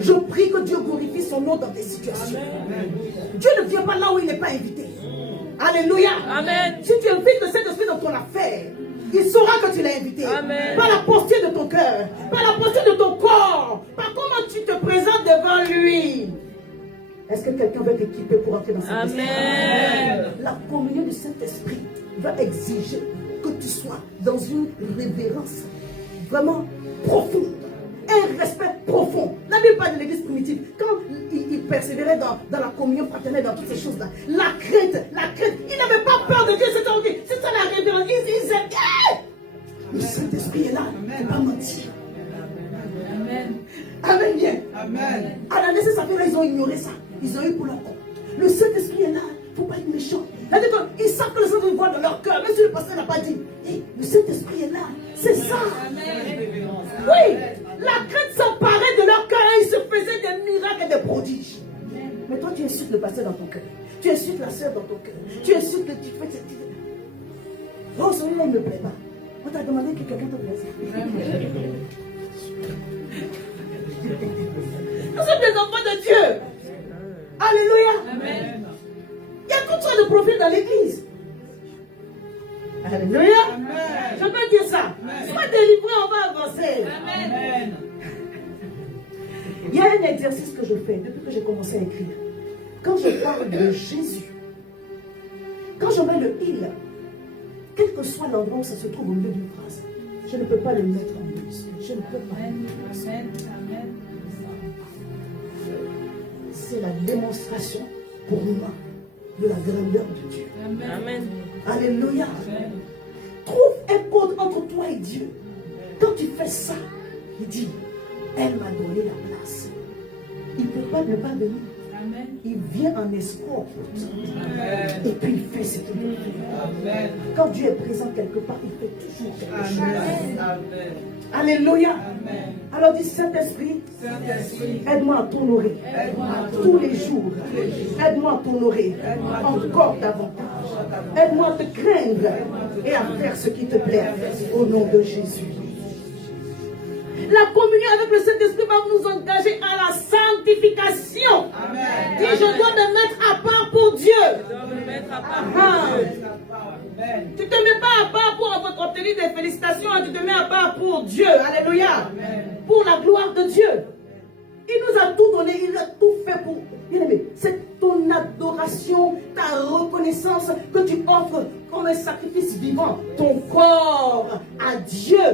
Je prie que Dieu glorifie son nom dans tes situations. Dieu ne vient pas là où il n'est pas invité. Alléluia. Amen. Si tu invites le Saint-Esprit dans ton affaire, il saura que tu l'as invité. Amen. Par la posture de ton cœur, par la posture de ton corps, par comment tu te présentes devant lui. Est-ce que quelqu'un veut t'équiper pour entrer dans cette Amen. La communion du Saint-Esprit va exiger que tu sois dans une révérence vraiment profonde, un respect profond. La Bible parle de l'église primitive, quand il persévérait dans la communion fraternelle, dans toutes ces choses-là, la crainte, il n'avait pas peur de Dieu, c'était en vie. C'est ça la révérence. Il disait, le Saint-Esprit est là, il ne faut pas mentir. Amen. Amen, bien. Amen. À la naissance, ils ont ignoré ça. Ils ont eu pour leur compte. Le Saint-Esprit est là, il ne faut pas être méchant. C'est-à-dire qu'ils savent que le Saint-Esprit voit dans leur cœur, même si le pasteur n'a pas dit. Hey, le Saint-Esprit est là, c'est ça. Oui, la crainte s'emparait de leur cœur et ils se faisaient des miracles et des prodiges. Mais toi, tu insultes le pasteur dans ton cœur. Tu insultes la sœur dans ton cœur. Tu insultes le tu fais cette... Oh, celui-là, il ne me plaît pas. On t'a demandé que quelqu'un te plaise. Nous sommes des enfants de Dieu. Alléluia. Amen. Il y a toutes sortes de profils dans l'église. Alléluia. Amen. Je peux dire ça. Sois délivré, on va avancer. Amen. Il y a un exercice que je fais depuis que j'ai commencé à écrire. Quand je parle de Jésus, quand je mets le il, quel que soit l'endroit où ça se trouve au milieu d'une phrase, je ne peux pas le mettre en minuscule. Je ne peux pas. Amen. Amen. C'est la démonstration pour moi de la grandeur de Dieu. Amen. Alléluia. Amen. Trouve un code entre toi et Dieu. Quand tu fais ça, il dit, elle m'a donné la place. Il ne peut pas ne pas venir. Amen. Il vient en escorte. Et puis il fait ce qu'il veut faire. Amen. Quand Dieu est présent quelque part, il fait toujours quelque chose. Amen. Amen. Alléluia. Amen. Alors dis Saint-Esprit, Saint-Esprit, aide-moi à t'honorer aide-moi à tous les jours. Aide-moi à t'honorer encore davantage. Aide-moi à te craindre et à faire ce qui te plaît au nom de Jésus. La communion avec le Saint-Esprit va nous engager à la sanctification. Amen. Dis, je dois me mettre à part pour Dieu. Je dois me mettre à part. Ah. Amen. Tu ne te mets pas à part pour obtenir des félicitations, tu te mets à part pour Dieu. Alléluia. Pour la gloire de Dieu. Il nous a tout donné, il a tout fait pour. Bien-aimé, c'est ton adoration, ta reconnaissance que tu offres comme un sacrifice vivant, ton corps à Dieu.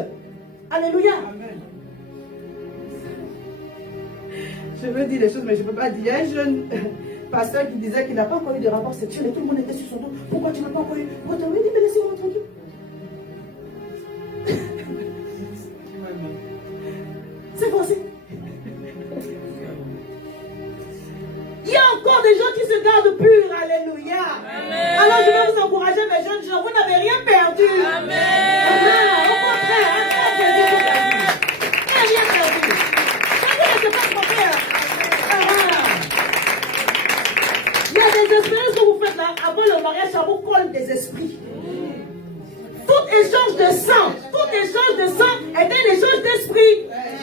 Alléluia. Amen. Je veux dire des choses, mais je ne peux pas dire. Il y a un jeune pasteur qui disait qu'il n'a pas encore eu de rapport sexuel et tout le monde était sur son dos. Pourquoi tu n'as pas encore eu? Pourquoi tu as dit, mais laissez-moi tranquille. C'est forcé. Il y a encore des gens qui se gardent purs. Alléluia. Amen. Alors je vais vous encourager, mes jeunes gens. Vous n'avez rien perdu. Amen. Au contraire, rien perdu. Vous n'êtes pas trompé. Il y a des expériences que vous faites là. Avant le mariage, ça vous colle des esprits. Tout échange de sang est un échange d'esprit.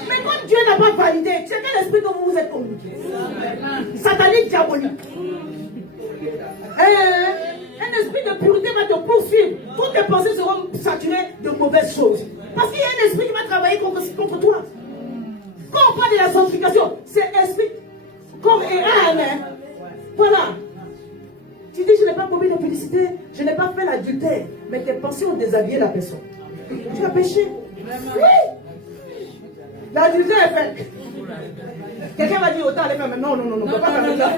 Mais comme Dieu n'a pas validé, c'est quel esprit que vous vous êtes communiqué? Satanique, diabolique. Un esprit de pureté va te poursuivre. Toutes tes pensées seront saturées de mauvaises choses. Parce qu'il y a un esprit qui va travailler contre toi. Quand on parle de la sanctification, c'est esprit, corps et âme. Voilà. Tu dis, je n'ai pas commis d'infélicité, je n'ai pas fait l'adultère, mais tes pensées ont déshabillé la personne. Tu as péché. Oui. L'adultère est fait. Quelqu'un va dire autant aller faire, mais non, on ne peut pas faire ça.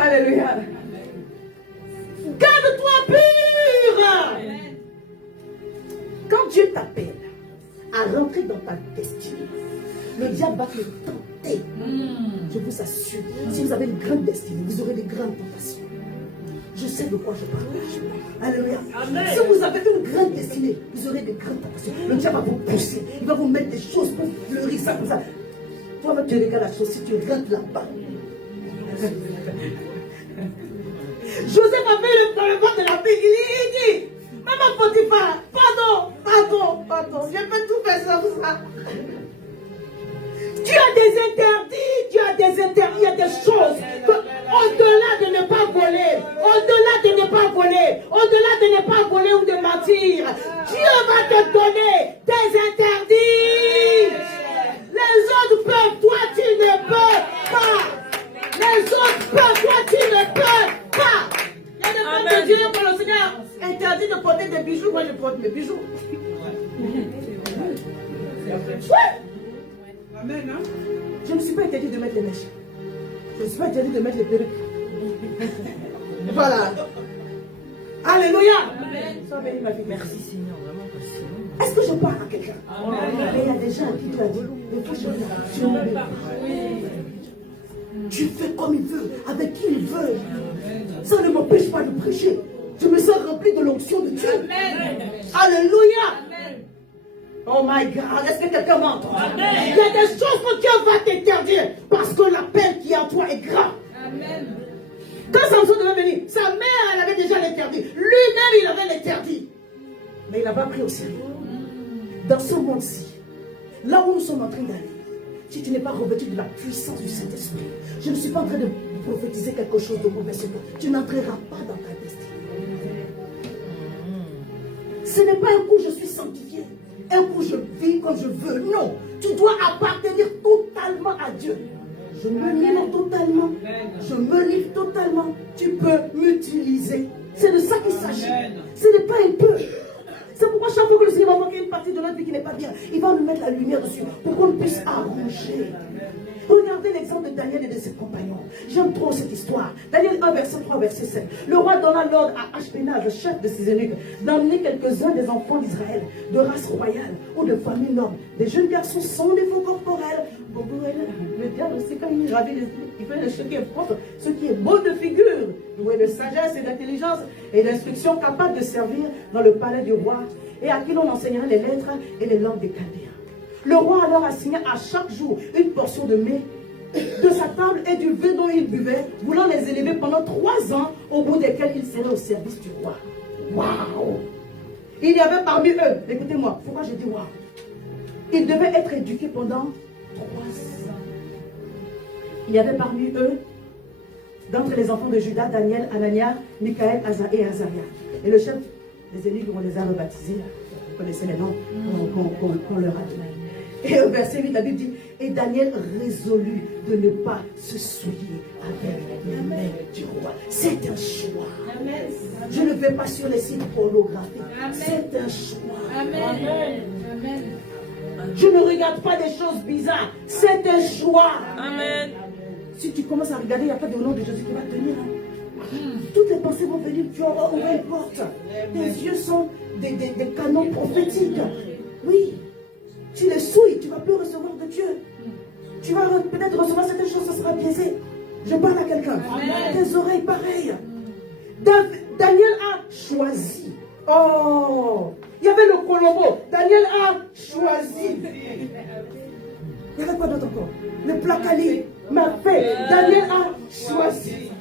Alléluia. Garde-toi pur. Quand Dieu t'appelle à rentrer dans ta destinée, le diable va te tenter. Je vous assure, si vous avez une grande destinée, vous aurez des grandes tentations. Je sais de quoi je parle. Alléluia. Si vous avez une grande destinée, vous aurez des grandes tentations. Le diable va vous pousser. Il va vous mettre des choses pour fleurir ça comme ça. Toi-même, tu regardes la chose si tu rentres là-bas. Joseph a fait dans le ventre de la fille. Il dit, maman Potiphar, pardon. Je peux tout faire sans ça. Tu as des interdits, il y a des choses que, au-delà de ne pas voler, au-delà de ne pas voler ou de mentir, Dieu va te donner des interdits. Les autres peuvent, toi tu ne peux pas. Les autres peuvent, toi tu ne peux pas. Il y a des femmes de Dieu que le Seigneur interdit de porter des bijoux, moi je porte mes bijoux. Amen. Hein? Je ne suis pas interdit de mettre les mèches. Je ne suis pas interdit de mettre les perruques. Voilà. Alléluia. Sois béni, ma fille. Merci Seigneur, vraiment. Est-ce que je parle à quelqu'un? Mais il y a des gens à qui tu as dit, il faut changer. Tu ne veux pas. Tu fais comme il veut, avec qui il veut. Ça ne m'empêche pas de prêcher. Je me sens rempli de l'onction de Dieu. Alléluia. Oh my God, est-ce que quelqu'un m'entend? Il y a des choses que Dieu va t'interdire parce que l'appel qui est en toi est grand. Amen. Quand Samson devait venir, sa mère, elle avait déjà l'interdit. Lui-même, il avait l'interdit. Mais il n'a pas pris au sérieux. Dans ce monde-ci, là où nous sommes en train d'aller, si tu n'es pas revêtu de la puissance du Saint-Esprit, je ne suis pas en train de prophétiser quelque chose de mauvais sur toi. Tu n'entreras pas dans ta destinée. Ce n'est pas un coup je suis sanctifié, un coup je vis comme je veux. Non, tu dois appartenir totalement à Dieu. Je me livre totalement. Je me livre totalement. Tu peux m'utiliser. C'est de ça qu'il s'agit. Ce n'est pas un peu. C'est pourquoi chaque fois que le Seigneur va manquer une partie de notre vie qui n'est pas bien, il va nous mettre la lumière dessus pour qu'on puisse arranger. Regardez l'exemple de Daniel et de ses compagnons. J'aime trop cette histoire. Daniel 1, verset 3, verset 7. Le roi donna l'ordre à Ashpenaz, le chef de ses eunuques, d'emmener quelques-uns des enfants d'Israël, de race royale ou de famille noble, des jeunes garçons sans défaut corporel. Le diable aussi, quand il ravit les esprits, il fait ce qui est propre, ce qui est beau de figure, doué de sagesse et d'intelligence et d'instruction, capable de servir dans le palais du roi, et à qui l'on enseignera les lettres et les langues des Chaldéens. Le roi alors assigna à chaque jour une portion de mets de sa table et du vin dont il buvait, voulant les élever pendant 3 ans, au bout desquels ils seraient au service du roi. Waouh! Il y avait parmi eux, écoutez-moi, pourquoi je dis waouh? Ils devaient être éduqués pendant 3 ans. Il y avait parmi eux, d'entre les enfants de Judas, Daniel, Anania, Michaël, et Azaria. Et le chef des eunuques, on les a rebaptisés. Vous connaissez les noms qu'on leur a donnés. Et au verset 8, la Bible dit, et Daniel résolut de ne pas se souiller avec les mains du roi. C'est un choix. Amen. Je ne vais pas sur les sites pornographiques. C'est un choix. Amen. Amen. Je ne regarde pas des choses bizarres. C'est un choix. Amen. Si tu commences à regarder, il n'y a pas de nom de Jésus qui va tenir. Toutes les pensées vont venir, tu auras ouvert une porte. Tes yeux sont des canons prophétiques. Oui. Tu les souilles, tu ne vas plus recevoir de Dieu. Tu vas peut-être recevoir certaines choses, ça sera biaisé. Je parle à quelqu'un. Tes oreilles, pareil. Daniel a choisi. Oh, il y avait le Colombo. Daniel a choisi. Il y avait quoi d'autre encore? Le placali m'a fait. Daniel a choisi.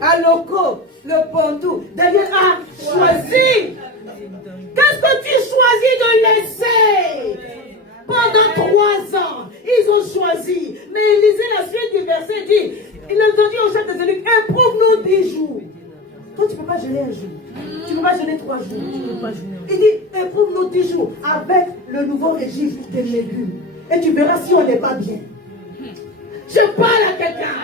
Aloko, le Pondou. Daniel a choisi. Qu'est-ce que tu choisis de laisser? Pendant 3 ans, ils ont choisi. Mais lisez la suite du verset, dit, ils ont dit au chef des eunuques, éprouve-nous 10 jours. Toi, tu ne peux pas jeûner un jour. Tu ne peux pas jeûner 3 jours. Tu peux pas jeûner. Il dit, éprouve-nous 10 jours avec le nouveau régime des légumes. Et tu verras si on n'est pas bien. Je parle à quelqu'un.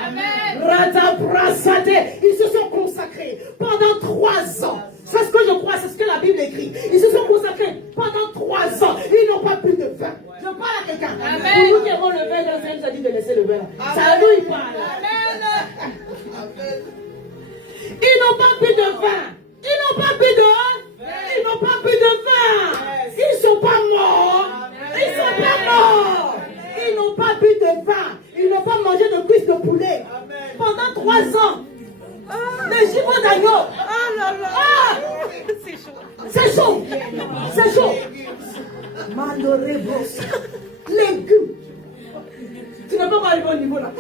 Ils se sont consacrés pendant 3 ans. C'est ce que je crois, c'est ce que la Bible écrit. Ils se sont consacrés pendant 3 ans. Ils n'ont pas plus de vin. Je parle à quelqu'un. Pour nous qui avons le vin, le Seigneur nous a dit de laisser le vin. C'est à nous il parle. Ils n'ont pas plus de vin. Ils n'ont pas plus de vin. Ils n'ont pas plus de vin. Ils ne sont pas morts. Ils ne sont pas morts. Ils n'ont pas bu de vin. Ils n'ont pas mangé de cuisses de poulet. Pendant 3 ans. Les gigots d'agneau. C'est chaud. C'est chaud. Malorébos. Légumes. Tu n'es pas arrivé au niveau là.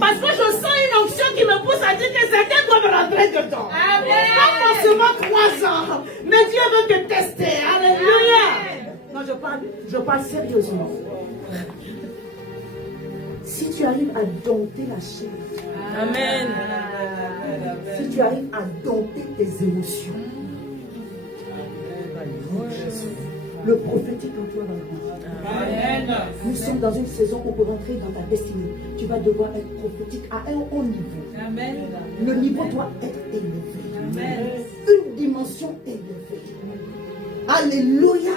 Parce que je sens une onction qui me pousse à dire que certains doivent rentrer dedans. Pas forcément 3 ans. Mais Dieu veut te tester. Alléluia. Non, je parle sérieusement. Si tu arrives à dompter la chair, Amen. si tu arrives à dompter tes émotions, Le prophétique en toi va grandir. Nous sommes dans une saison où pour entrer dans ta destinée, tu vas devoir être prophétique à un haut niveau. Le niveau doit être élevé. Une dimension élevée. Alléluia.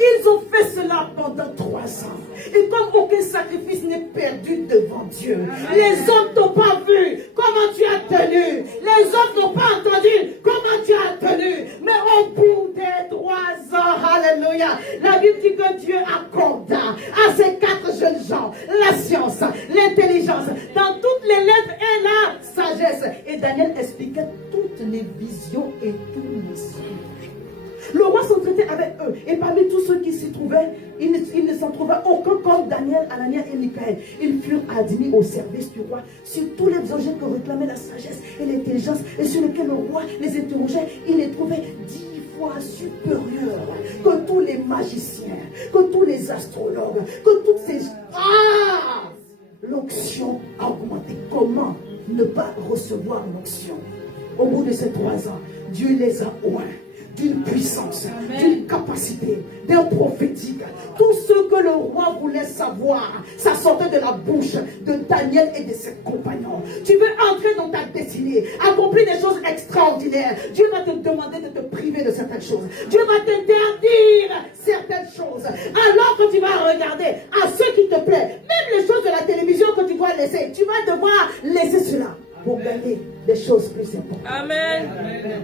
Ils ont fait cela pendant 3 ans. Et comme aucun sacrifice n'est perdu devant Dieu, les hommes n'ont pas vu comment tu as tenu. Les hommes n'ont pas entendu comment tu as tenu. Mais au bout des 3 ans, alléluia, la Bible dit que Dieu accorda à ces 4 jeunes gens la science, l'intelligence, dans toutes les lettres et la sagesse. Et Daniel expliquait toutes les visions et tous les songes. Le roi s'entretenait avec eux. Et parmi tous ceux qui s'y trouvaient, il ne s'en trouva aucun comme Daniel, Anania et Michaël. Ils furent admis au service du roi sur tous les objets que réclamait la sagesse et l'intelligence et sur lesquels le roi les interrogeait. Il les trouvait 10 fois supérieurs que tous les magiciens, que tous les astrologues, que toutes ces... L'onction a augmenté. Comment ne pas recevoir l'onction? Au bout de ces 3 ans, Dieu les a oints d'une puissance, d'une capacité, d'un prophétique. Tout ce que le roi voulait savoir, ça sortait de la bouche de Daniel et de ses compagnons. Tu veux entrer dans ta destinée, accomplir des choses extraordinaires. Dieu va te demander de te priver de certaines choses. Dieu va t'interdire certaines choses. Alors que tu vas regarder à ce qui te plaît, même les choses de la télévision que tu dois laisser, tu vas devoir laisser cela pour gagner des choses plus importantes. Amen.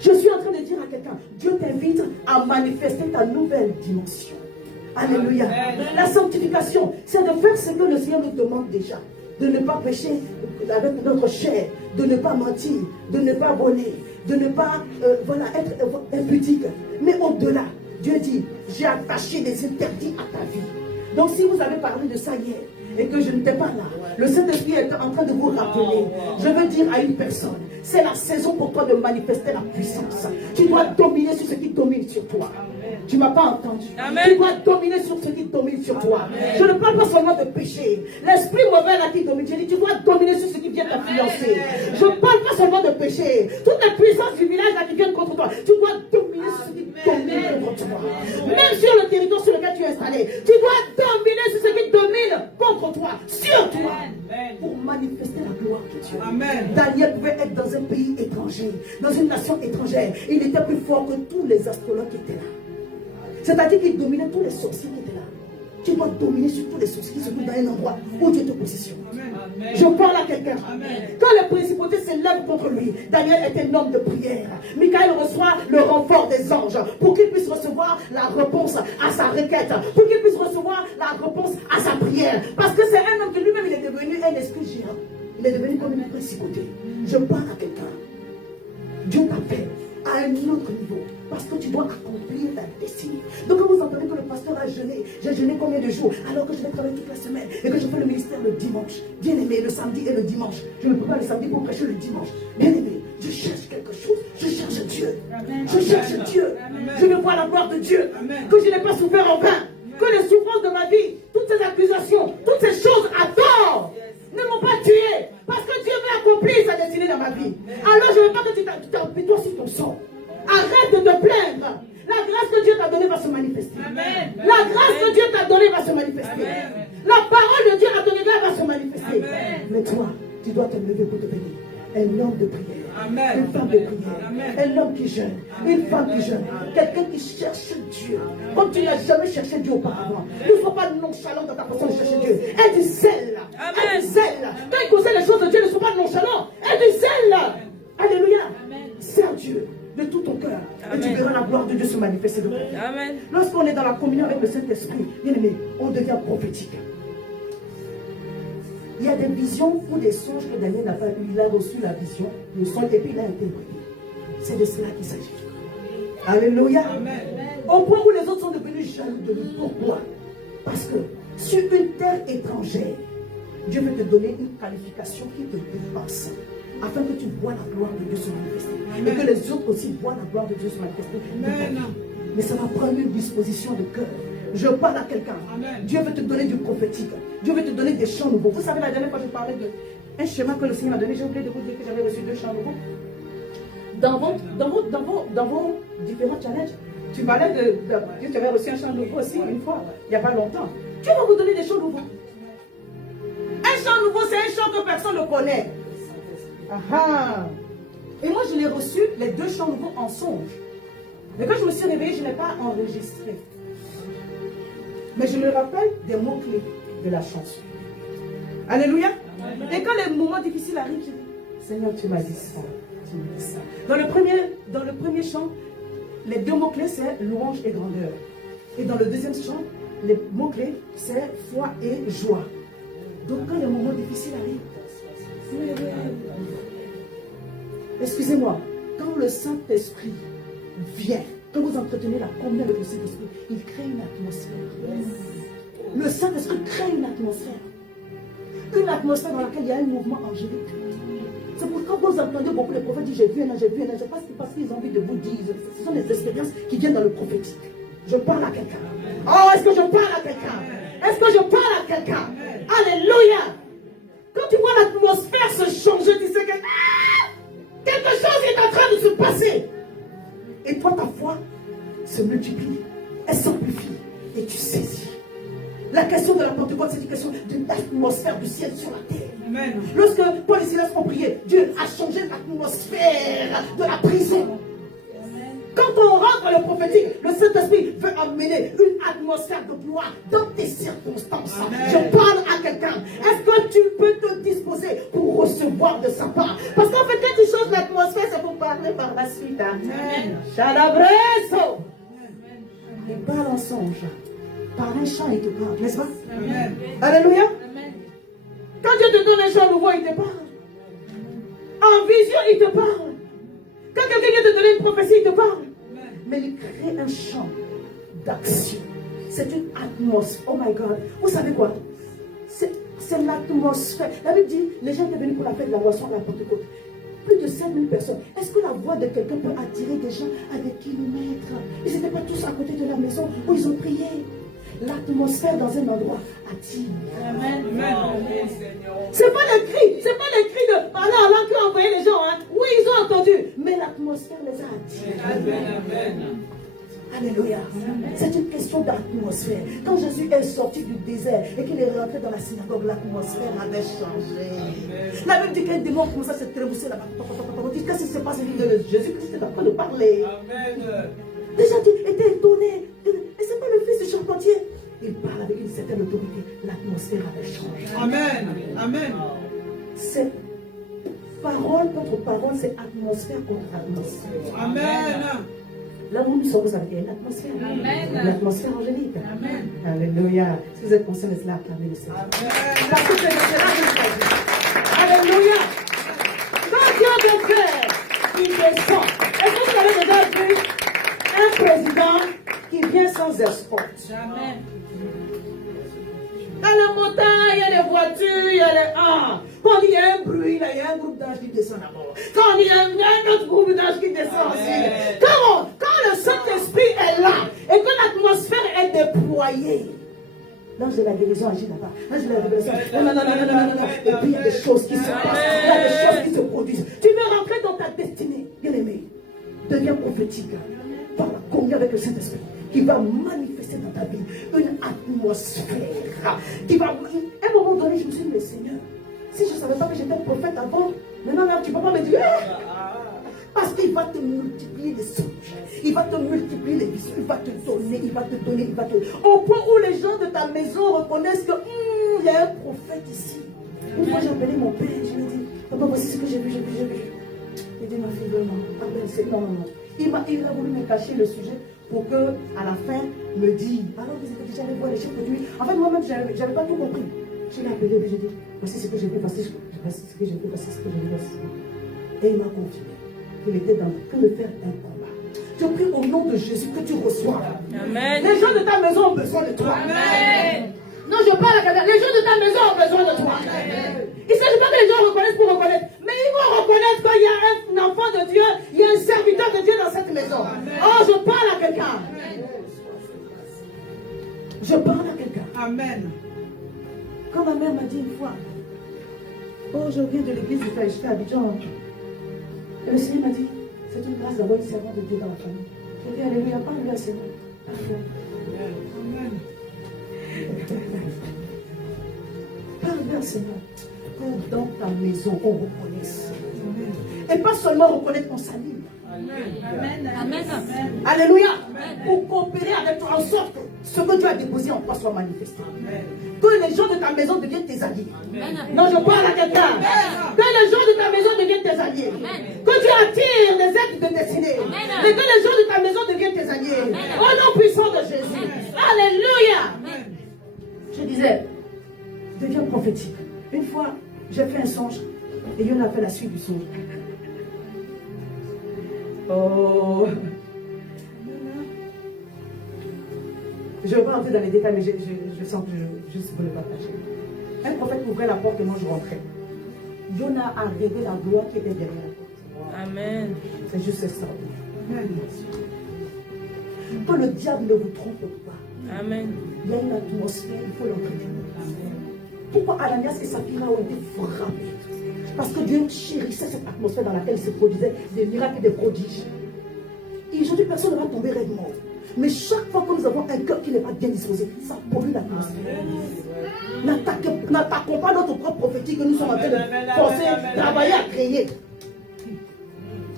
Je suis en train de dire à quelqu'un, Dieu t'invite à manifester ta nouvelle dimension. Alléluia. La sanctification, c'est de faire ce que le Seigneur nous demande déjà. De ne pas pécher avec notre chair, de ne pas mentir, de ne pas voler, de ne pas être impudique. Mais au-delà, Dieu dit, j'ai attaché des interdits à ta vie. Donc si vous avez parlé de ça hier, et que je n'étais pas là, le Saint-Esprit est en train de vous rappeler. Je veux dire à une personne, c'est la saison pour toi de manifester la puissance. Tu dois dominer sur ce qui domine sur toi. Tu ne m'as pas entendu. Amen. Tu dois dominer sur ce qui domine sur toi. Amen. Je ne parle pas seulement de péché. L'esprit mauvais là qui domine, je dis tu dois dominer sur ce qui vient t'influencer. Je ne parle pas seulement de péché. Toutes les puissances du village là qui viennent contre toi, tu dois dominer sur ce qui domine contre toi. Même sur le territoire sur lequel tu es installé, tu dois dominer sur ce qui domine contre toi, sur toi, pour manifester la gloire de Dieu. Amen. Daniel pouvait être dans un pays étranger, dans une nation étrangère. Il était plus fort que tous les astrologues qui étaient là. C'est-à-dire qu'il dominait tous les sorciers qui étaient là. Tu dois dominer sur tous les sorciers qui se trouvent dans un endroit où Dieu te positionne. Amen. Je parle à quelqu'un. Quand les principautés s'élèvent contre lui, Daniel est un homme de prière. Michaël reçoit le renfort des anges pour qu'il puisse recevoir la réponse à sa requête, pour qu'il puisse recevoir la réponse à sa prière. Parce que c'est un homme qui lui-même il est devenu un esprit géant. Il est devenu comme une principauté. Je parle à quelqu'un. Dieu t'appelle à un autre niveau. Parce que tu dois accomplir ta destinée. Donc quand vous entendez que le pasteur a jeûné, j'ai jeûné combien de jours alors que je vais travailler toute la semaine et que je fais le ministère le dimanche. Bien aimé, le samedi et le dimanche. Je ne peux pas le samedi pour prêcher le dimanche. Bien aimé, je cherche quelque chose. Je cherche Dieu. Amen. Je cherche Dieu. Amen. Je veux voir la gloire de Dieu. Amen. Que je n'ai pas souffert en vain. Que les souffrances de ma vie, toutes ces accusations, toutes ces choses à tort ne m'ont pas tué. Parce que Dieu veut accomplir sa destinée dans ma vie. Alors je ne veux pas que tu t'appuies sur ton sort. Arrête de te plaindre. La grâce que Dieu t'a donnée va se manifester. Amen. La grâce que Dieu t'a donnée va se manifester. Amen. La parole de Dieu à ton égard va se manifester. Amen. Mais toi, tu dois te lever pour te bénir. Un homme de prière. Amen. Une femme de prière. Amen. Un homme qui jeûne. Une femme qui jeûne. Quelqu'un qui cherche Dieu. Comme tu n'as jamais cherché Dieu auparavant. Ne sois pas nonchalant dans ta façon de chercher Dieu. Aie du zèle. Aie du zèle. Quand il concerne les choses de Dieu, ne sois pas nonchalant. Aie du zèle. Alléluia. Sers Dieu de tout ton cœur. Et tu verras la gloire de Dieu se manifester de toi. Amen. Lorsqu'on est dans la communion avec le Saint-Esprit, bien aimé, on devient prophétique. Il y a des visions ou des songes que Daniel n'a pas eu. Il a reçu la vision, le songe, et puis il a interprété. C'est de cela qu'il s'agit. Alléluia. Amen. Au point où les autres sont devenus jaloux de lui. Pourquoi? Parce que sur une terre étrangère, Dieu veut te donner une qualification qui te dépasse, afin que tu vois la gloire de Dieu se manifester. Amen. Et que les autres aussi voient la gloire de Dieu se manifester. Mais ça va prendre une disposition de cœur. Je parle à quelqu'un. Dieu veut te donner du prophétique. Dieu veut te donner des chants nouveaux. Vous savez, la dernière fois, je parlais d'un schéma que le Seigneur m'a donné. J'ai oublié de vous dire que j'avais reçu 2 chants nouveaux. Dans vos différents challenges, Tu parlais de tu avais reçu un chant nouveau aussi une fois, il n'y a pas longtemps. Dieu va vous donner des chants nouveaux. Un chant nouveau, c'est un chant que personne ne connaît. Ah. Et moi, je l'ai reçu, les 2 chants nouveaux en songe. Mais quand je me suis réveillée, je n'ai pas enregistré. Mais je me rappelle des mots-clés de la chanson. Alléluia. Et quand les moments difficiles arrivent, je dis, Seigneur, tu m'as dit ça. Tu m'as dit ça. Dans le premier chant, les 2 mots-clés, c'est louange et grandeur. Et dans le deuxième chant, les mots-clés, c'est foi et joie. Donc quand les moments difficiles arrivent, excusez-moi, quand le Saint-Esprit vient, quand vous entretenez la communion avec le Saint-Esprit, il crée une atmosphère. Le Saint-Esprit crée une atmosphère. Une atmosphère dans laquelle il y a un mouvement angélique. C'est pourquoi vous entendez beaucoup les prophètes dire j'ai vu un ange, j'ai vu un ange. Parce qu'ils ont envie de vous dire. Ce sont des expériences qui viennent dans le prophétique. Je parle à quelqu'un. Oh, est-ce que je parle à quelqu'un? Est-ce que je parle à quelqu'un? Alléluia. Quand tu vois l'atmosphère se changer, tu sais que quelque chose est en train de se passer. Et toi, ta foi se multiplie, elle s'amplifie et tu saisis. La question de la Pentecôte, c'est une question d'une atmosphère du ciel sur la terre. Amen. Lorsque Paul et Silas ont prié, Dieu a changé l'atmosphère de la prison. Amen. Quand on rentre dans le prophétique, le Saint-Esprit veut amener une atmosphère de gloire dans tes circonstances. Amen. Je parle à quelqu'un. Est-ce que tu peux te disposer pour recevoir de sa part? Parce qu'en fait, quand tu changes l'atmosphère, c'est pour parler par la suite. Amen. Chadabreso. Il parle en songe. Par un chant, il te parle, n'est-ce pas? Amen. Alléluia. Amen. Quand Dieu te donne un chant nouveau, il te parle. En vision, il te parle. Quand quelqu'un vient te donner une prophétie, il te parle. Amen. Mais il crée un chant d'action. C'est une atmosphère. Oh my God. Vous savez quoi? C'est l'atmosphère. La Bible dit, les gens étaient venus pour la fête de la boisson à la Pentecôte. Plus de 5000 personnes. Est-ce que la voix de quelqu'un peut attirer des gens à des kilomètres? Ils n'étaient pas tous à côté de la maison où ils ont prié. L'atmosphère dans un endroit attire. Amen. C'est pas le cri, de parler en langue qui a envoyé les gens. Hein. Oui, ils ont entendu, mais l'atmosphère les a attirés. Amen. Alléluia. C'est une question d'atmosphère. Quand Jésus est sorti du désert et qu'il est rentré dans la synagogue, l'atmosphère avait changé. La Bible dit qu'un démon commence à se trémousser là-bas. Qu'est-ce qui se passe? Jésus-Christ est en train de parler. Amen. Les gens étaient étonnés. Et c'est pas le fils du charpentier. Il parle avec une certaine autorité. L'atmosphère avait changé. Amen. Amen. C'est parole contre parole, c'est atmosphère contre atmosphère. Amen. Là où nous sommes avec une atmosphère. Amen. Une atmosphère angélique. Amen. Alléluia. Si vous êtes conscient de cela, acclamez le Seigneur. Parce que c'est cela que je dis. Alléluia. Quand Dieu veut faire, il descend. Est-ce que vous avez déjà vu un président qui vient sans escorte? Jamais. Dans la montagne, il y a des voitures, il y a les... Quand il y a un bruit, là, il y a un groupe d'anges qui descend d'abord. Quand il y a un autre groupe d'anges qui descend aussi. Quand le Saint-Esprit est là et que l'atmosphère est déployée, l'ange de la guérison agit là-bas. L'ange de la révélation. Non. Et puis il y a des choses qui se passent. Il y a des choses qui se produisent. Tu veux rentrer dans ta destinée, bien-aimé. Deviens prophétique. Par la communion avec le Saint-Esprit. Qui va manifester dans ta vie une atmosphère. Qui va... À un moment donné, je me suis dit, mais Seigneur, si je ne savais pas que j'étais prophète avant, maintenant tu ne peux pas me dire. Parce qu'il va te multiplier les songes. Il va te multiplier les visions. Il va te donner, il va te donner, il va te donner. Au point où les gens de ta maison reconnaissent que il y a un prophète ici. Une fois j'ai appelé mon père, je lui ai dit, papa, voici ce que j'ai vu. Il dit, ma fille, non. Il a voulu me cacher le sujet pour que, à la fin, me dise, alors vous êtes déjà allé voir les chefs de nuit. En fait, moi-même, je n'avais pas tout compris. Je l'ai appelé et j'ai dit, voici ce que j'ai vu, voici ce que j'ai vu, voici ce que j'ai vu. Et il m'a confirmé qu'il était dans le faire un combat. Je prie au nom de Jésus que tu reçois. Amen. Les gens de ta maison ont besoin de toi. Amen. Non, je parle à quelqu'un. Les gens de ta maison ont besoin de toi. Amen. Il ne s'agit pas que les gens reconnaissent pour reconnaître. Mais ils vont reconnaître qu'il y a un enfant de Dieu, il y a un serviteur de Dieu dans cette maison. Amen. Oh, je parle à quelqu'un. Je parle à quelqu'un. Amen. Quand ma mère m'a dit une fois, oh, je viens de l'église de Taïchka à Abidjan. Et le Seigneur m'a dit, c'est une grâce d'avoir une servante de Dieu dans la famille. Je dis alléluia, parle-lui à Seigneur. Parle-lui à Seigneur. Que dans ta maison, on reconnaisse. Et pas seulement reconnaître ton salut. Amen. Amen. Alléluia. Pour coopérer avec toi en sorte que ce que Dieu a déposé en toi soit manifesté. Que les gens de ta maison deviennent tes alliés. Non, je parle à quelqu'un. Que les gens de ta maison deviennent tes alliés. Que tu attires les êtres de destinée. Et que les gens de ta maison deviennent tes alliés. Au nom puissant de Jésus. Alléluia. Je disais, deviens prophétique. Une fois, j'ai fait un songe et Yon a fait la suite du songe. Oh. Je ne vais pas entrer dans les détails, mais je sens que je veux le partager. Un prophète ouvrait la porte et moi je rentrais. Jonah a révélé la gloire qui était derrière la porte. Amen. C'est juste extraordinaire. Que le diable ne vous trompe pas. Amen. Il y a une atmosphère, il faut l'entretenir. Pourquoi Ananias et Saphira ont été frappés? Parce que Dieu chérissait cette atmosphère dans laquelle se produisaient des miracles et des prodiges. Et aujourd'hui, personne ne va tomber rainement. Mais chaque fois que nous avons un cœur qui n'est pas bien disposé, ça pollue l'atmosphère. N'attaquons pas notre propre prophétique que nous sommes en train de forcer, travailler à créer.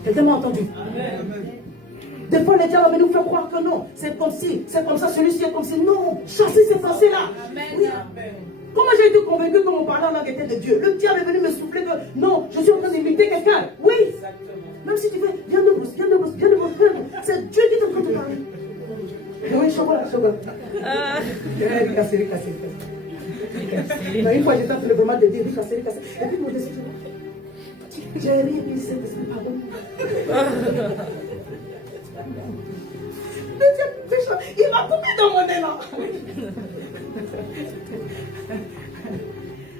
Quelqu'un m'a entendu? Des fois, les diables nous font croire que non, c'est comme si, c'est comme ça, celui-ci est comme si. Non, chassez ces pensées-là. Oui. Comment j'ai été convaincu que mon parler en langue était de Dieu? Le diable est venu me souffler que non, je suis en train d'imiter quelqu'un. Oui. Même si tu fais, viens de Bruce, viens de Bruce, viens de Bruce, c'est Dieu qui est en train de parler. Oui, chocolat. Ricassé. Une fois, j'étais en train de vraiment de dire ricassé. Et puis, mon esprit, j'ai ri, mais c'est pardon. Il m'a coupé dans mon élan.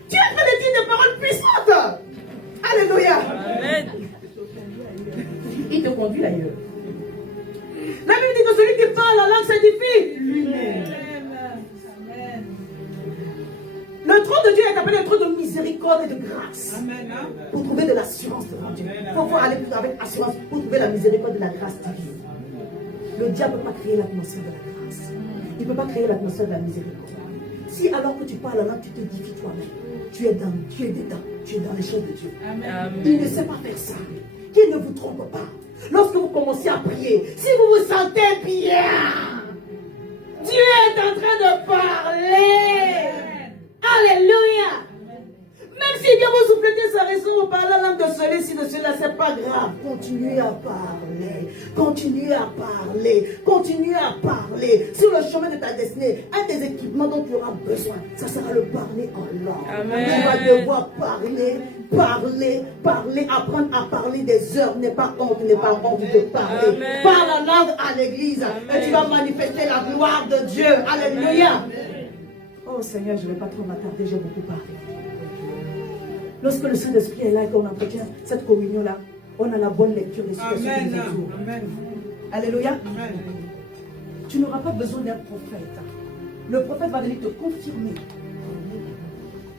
Tu es en train de dire des paroles puissantes. Alléluia. Amen. Il te conduit ailleurs. La Bible dit que celui qui parle la langue s'édifie lui-même. Le trône de Dieu est appelé le trône de miséricorde et de grâce. Amen. Pour trouver de l'assurance devant Dieu. Il faut aller avec assurance pour trouver la miséricorde de la grâce divine. Le diable ne peut pas créer l'atmosphère de la grâce. Il ne peut pas créer l'atmosphère de la miséricorde. Si alors que tu parles la langue, tu t'édifies toi-même. Tu es dedans, tu es dans les choses de Dieu. Amen. Il ne sait pas faire ça. Qu'il ne vous trompe pas. Lorsque vous commencez à prier, si vous vous sentez bien, Dieu est en train de parler. Alléluia. Même si Dieu vous souffletez sa raison, vous parlez la langue de celui-ci, de celui-là, c'est pas grave. Continuez à parler. Continuez à parler. Continuez à parler. Sur le chemin de ta destinée, un des équipements dont tu auras besoin, ça sera le parler en langue. Amen. Tu vas devoir parler, apprendre à parler des heures. N'est pas honte de parler. Amen. Parle la langue à l'église. Et tu vas manifester la gloire de Dieu. Alléluia. Oh Seigneur, je ne vais pas trop m'attarder, j'ai beaucoup parlé. Lorsque le Saint-Esprit est là et qu'on entretient cette communion-là, on a la bonne lecture des situations qui nous entourent. Alléluia. Amen. Tu n'auras pas besoin d'un prophète. Le prophète va venir te confirmer.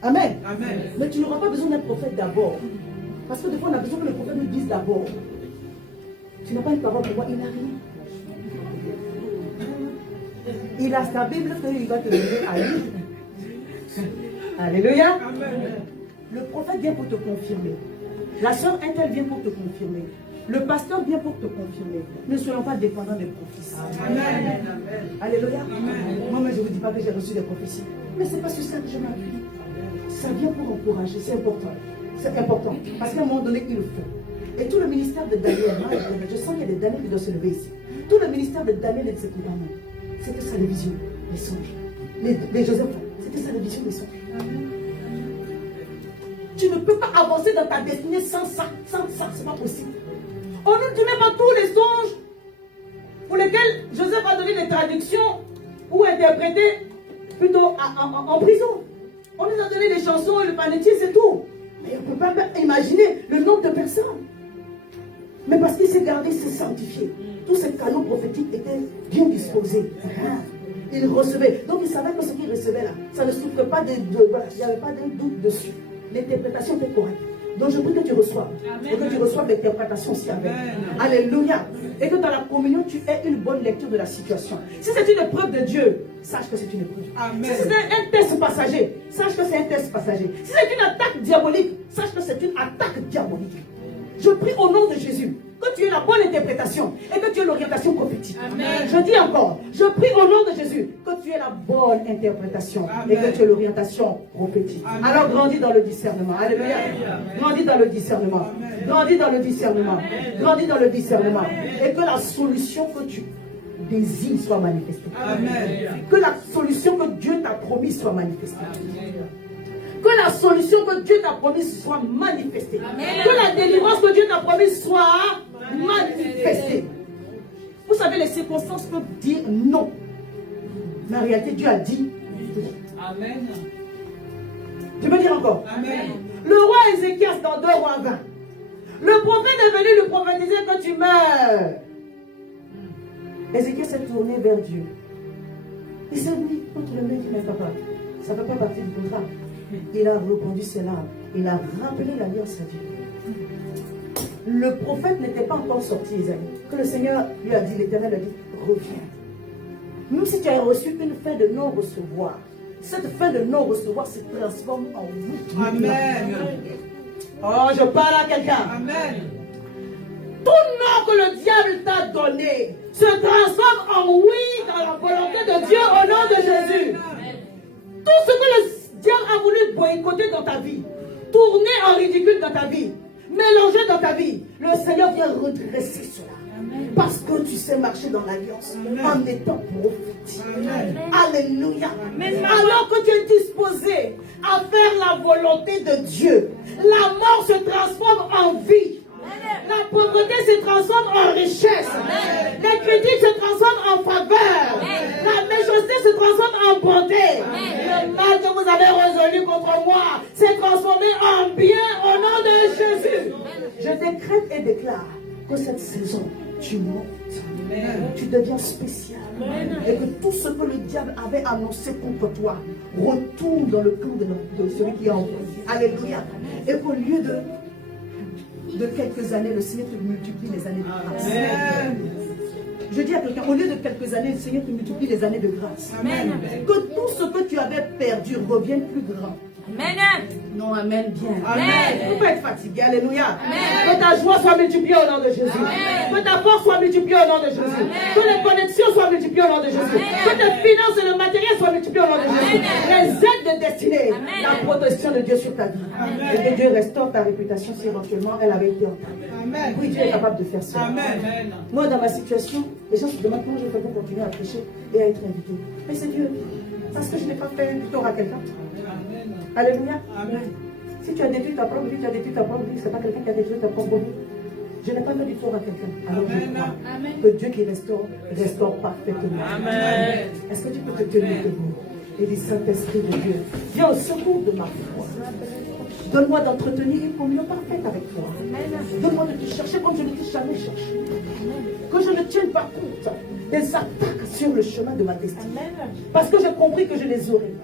Amen. Amen. Mais tu n'auras pas besoin d'un prophète d'abord. Parce que des fois, on a besoin que le prophète nous dise d'abord. Tu n'as pas une parole pour moi, il n'a rien. Il a sa Bible qu'il va te donner à lire. Alléluia. Amen. Le prophète vient pour te confirmer. La sœur Intel vient pour te confirmer. Le pasteur vient pour te confirmer. Ne soyons pas dépendants des prophéties. Amen. Alléluia. Amen. Moi-même, je ne vous dis pas que j'ai reçu des prophéties. Mais ce n'est pas sur ça que je m'appuie. Ça vient pour encourager. C'est important. C'est important. Parce qu'à un moment donné, il le faut. Et tout le ministère de Daniel, je sens qu'il y a des Daniel qui doivent se lever ici. Tout le ministère de Daniel et de ses compagnons, c'était ça les visions, les songes. Les Joseph, c'était ça les visions, les songes. Tu ne peux pas avancer dans ta destinée sans ça. Sans ça, c'est pas possible. On ne te met pas tous les songes pour lesquels Joseph a donné des traductions ou interprété plutôt en prison. On nous a donné des chansons et le panetier, c'est tout. Mais on ne peut pas imaginer le nombre de personnes. Mais parce qu'il s'est gardé, il s'est sanctifié. Tous ces canaux prophétiques étaient bien disposés. Il recevait. Donc il savait que ce qu'il recevait là, ça ne souffrait pas voilà, il n'y avait pas d'un doute dessus. L'interprétation était correcte. Donc je prie que tu reçoives. Et que tu reçoives l'interprétation aussi avec. Alléluia. Et que dans la communion, tu aies une bonne lecture de la situation. Si c'est une épreuve de Dieu, sache que c'est une épreuve. Si c'est un test passager, sache que c'est un test passager. Si c'est une attaque diabolique, sache que c'est une attaque diabolique. Je prie au nom de Jésus que tu aies la bonne interprétation et que tu aies l'orientation prophétique. Amen. Je dis encore, je prie au nom de Jésus que tu aies la bonne interprétation. Amen. Et que tu aies l'orientation prophétique. Amen. Alors grandis dans le discernement. Alléluia. Grandis dans le discernement. Amen. Grandis dans le discernement. Amen. Grandis dans le discernement. Amen. Et que la solution que tu désires soit manifestée. Amen. Que la solution que Dieu t'a promise soit manifestée. Amen. Que la solution que Dieu t'a promise soit manifestée. Amen. Que la délivrance que Dieu t'a promise soit manifestée. Vous savez, les circonstances peuvent dire non. Mais en réalité, Dieu a dit oui. Amen. Tu peux dire encore? Amen. Le roi Ézéchias dans 2 Rois 20. Le prophète est venu lui prophétiser que tu meurs. Ézéchias s'est tourné vers Dieu. Il s'est dit, contre le mec qui n'est pas capable. Ça ne fait pas partie du contrat. Il a reconduit cela. Il a rappelé l'alliance à Dieu. Le prophète n'était pas encore sorti, Isaïe. Que le Seigneur lui a dit, l'Éternel a dit, reviens. Même si tu as reçu une fin de non-recevoir, cette fin de non-recevoir se transforme en oui. Amen. Oh, je parle à quelqu'un. Amen. Tout nom que le diable t'a donné se transforme en oui dans la volonté de Dieu au nom de Jésus. Tout ce que le diable a voulu boycotter dans ta vie, tourner en ridicule dans ta vie, mélanger dans ta vie, le Seigneur vient redresser cela. Amen. Parce que tu sais marcher dans l'alliance en étant prophétique. Alléluia. Amen. Alors que tu es disposé à faire la volonté de Dieu, la mort se transforme en vie. La pauvreté se transforme en richesse. Amen. Les critiques se transforment en faveur. Amen. La méchanceté se transforme en bonté. Amen. Le mal que vous avez résolu contre moi s'est transformé en bien au nom de Jésus. Amen. Je décrète et déclare que cette saison, tu montes. Amen. Tu deviens spécial. Amen. Et que tout ce que le diable avait annoncé contre toi retourne dans le cœur de celui qui a envoyé. Alléluia. Et qu'au lieu de quelques années, le Seigneur te multiplie les années de grâce. Amen. Je dis à quelqu'un, au lieu de quelques années, le Seigneur te multiplie les années de grâce. Amen. Que tout ce que tu avais perdu revienne plus grand. Amen. Non, amen, bien. Amen. Il ne faut pas être fatigué. Alléluia. Amen. Que ta joie soit multipliée au nom de Jésus. Amen. Que ta force soit multipliée au nom de Jésus. Amen. Que les connexions soient multipliées au nom de Jésus. Amen. Que tes finances et le matériel soient multipliés au nom de Jésus. Les aides de destinée. Amen. La protection de Dieu sur ta vie. Amen. Et que Dieu restaure ta réputation si éventuellement elle avait été entamée. Amen. Oui, Dieu est capable de faire ça. Amen. Moi, dans ma situation, les gens se demandent comment je fais pour continuer à prêcher et à être invité. Mais c'est Dieu. Parce que je n'ai pas fait du tort à quelqu'un. Alléluia. Amen. Si tu as détruit ta propre vie, tu as détruit ta propre vie, ce n'est pas quelqu'un qui a détruit ta propre vie. Je n'ai pas fait du tort à quelqu'un. Alors je crois que Dieu qui restaure parfaitement. Amen. Est-ce que tu peux te tenir debout et dire, Saint-Esprit de Dieu, viens au secours de ma foi. Donne-moi d'entretenir une communion parfaite avec toi. Donne-moi de te chercher comme je ne t'ai jamais cherché. Que je ne tienne pas compte des attaques sur le chemin de ma destinée. Parce que j'ai compris que je les aurai.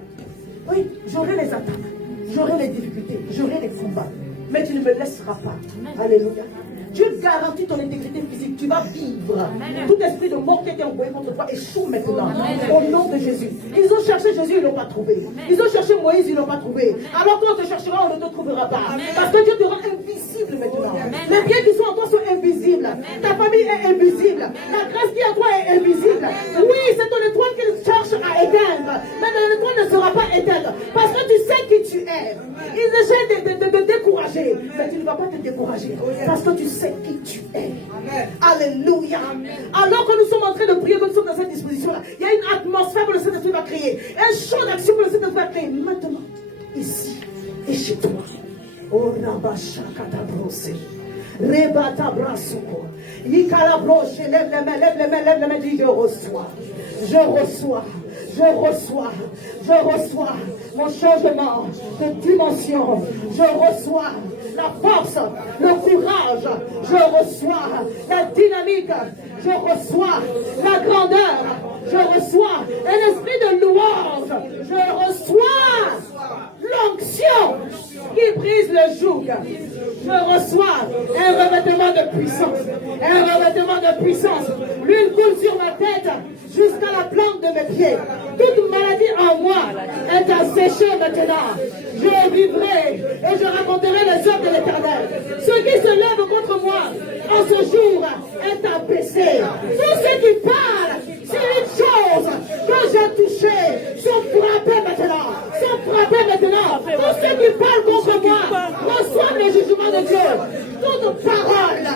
Oui, j'aurai les attaques, j'aurai les difficultés, j'aurai les combats. Mais tu ne me laisseras pas. Alléluia. Dieu garantit ton intégrité physique. Tu vas vivre. Amen. Tout esprit de mort qui était envoyé contre toi échoue maintenant. Amen. Au nom de Jésus. Ils ont cherché Jésus, ils ne l'ont pas trouvé. Amen. Ils ont cherché Moïse, ils ne l'ont pas trouvé. Amen. Alors quand on te cherchera, on ne te trouvera pas. Amen. Parce que Dieu te rend invisible maintenant. Amen. Les biens qui sont en toi sont invisibles. Amen. Ta famille est invisible. Amen. La grâce qui est en toi est invisible. Amen. Oui, c'est ton étoile qu'ils cherchent à éteindre. Mais ton étoile ne sera pas éteinte. Parce que tu sais qui tu es. Ils essaient de te décourager. Mais tu ne vas pas te décourager. Parce que tu sais qui tu es. Amen. Alléluia. Amen. Alors que nous sommes en train de prier, que nous sommes dans cette disposition-là, il y a une atmosphère que le Saint-Esprit va créer. Un champ d'action que le Saint-Esprit va créer. Maintenant, ici et chez toi. Oh, Rabashakatabrose. Rebatabrasuko. Yikalabroche. Lève les mains, lève les mains, lève les mains. Dis, je reçois. Je reçois. Je reçois, je reçois mon changement de dimension. Je reçois la force, le courage. Je reçois la dynamique. Je reçois la grandeur. Je reçois un esprit de louange. Je reçois l'onction qui brise le joug. Je reçois un revêtement de puissance. Un revêtement de puissance. L'huile coule sur ma tête jusqu'à la plante de mes pieds. Toute maladie en moi est asséchée maintenant. Je vivrai et je raconterai les œuvres de l'Éternel. Ce qui se lève contre moi en ce jour est abaissé. Tous ceux qui parlent sur une chose que j'ai touchée sont frappés maintenant. Sont frappés maintenant. Tous ceux qui parlent contre moi reçoivent le jugement de Dieu. Toute parole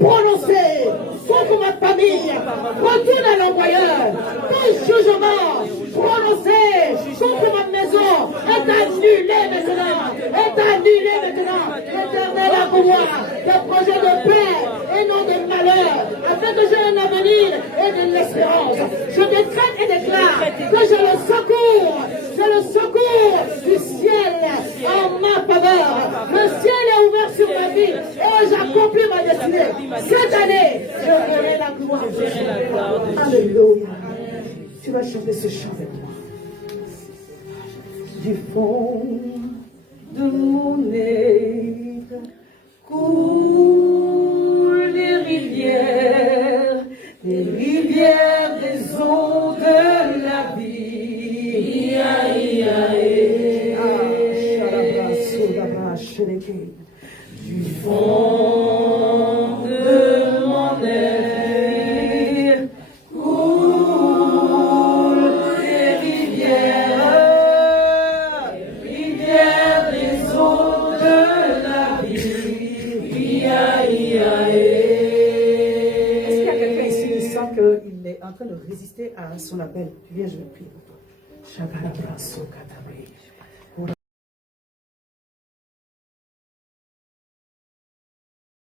prononcée contre ma famille retourne à l'envoyeur. Tout jugement prononcé contre ma maison est annulé maintenant. Est annulé maintenant. L'Éternel a pour moi des projets de paix et non de malheur, afin que j'ai un avenir et de l'espérance. Je décrète et déclare que j'ai le secours du ciel en ma faveur. Le ciel est ouvert sur ma vie et j'accomplis ma destinée. Cette année, je verrai la gloire. Alléluia. Tu vas chanter ce chant avec moi. Du fond de mon être coulent les rivières des eaux de la vie. Du fond de mon être coulent les rivières des eaux de la vie. Est-ce qu'il y a quelqu'un ici qui sent qu'il est en train de résister à son appel? Tu viens, je le prie pour toi.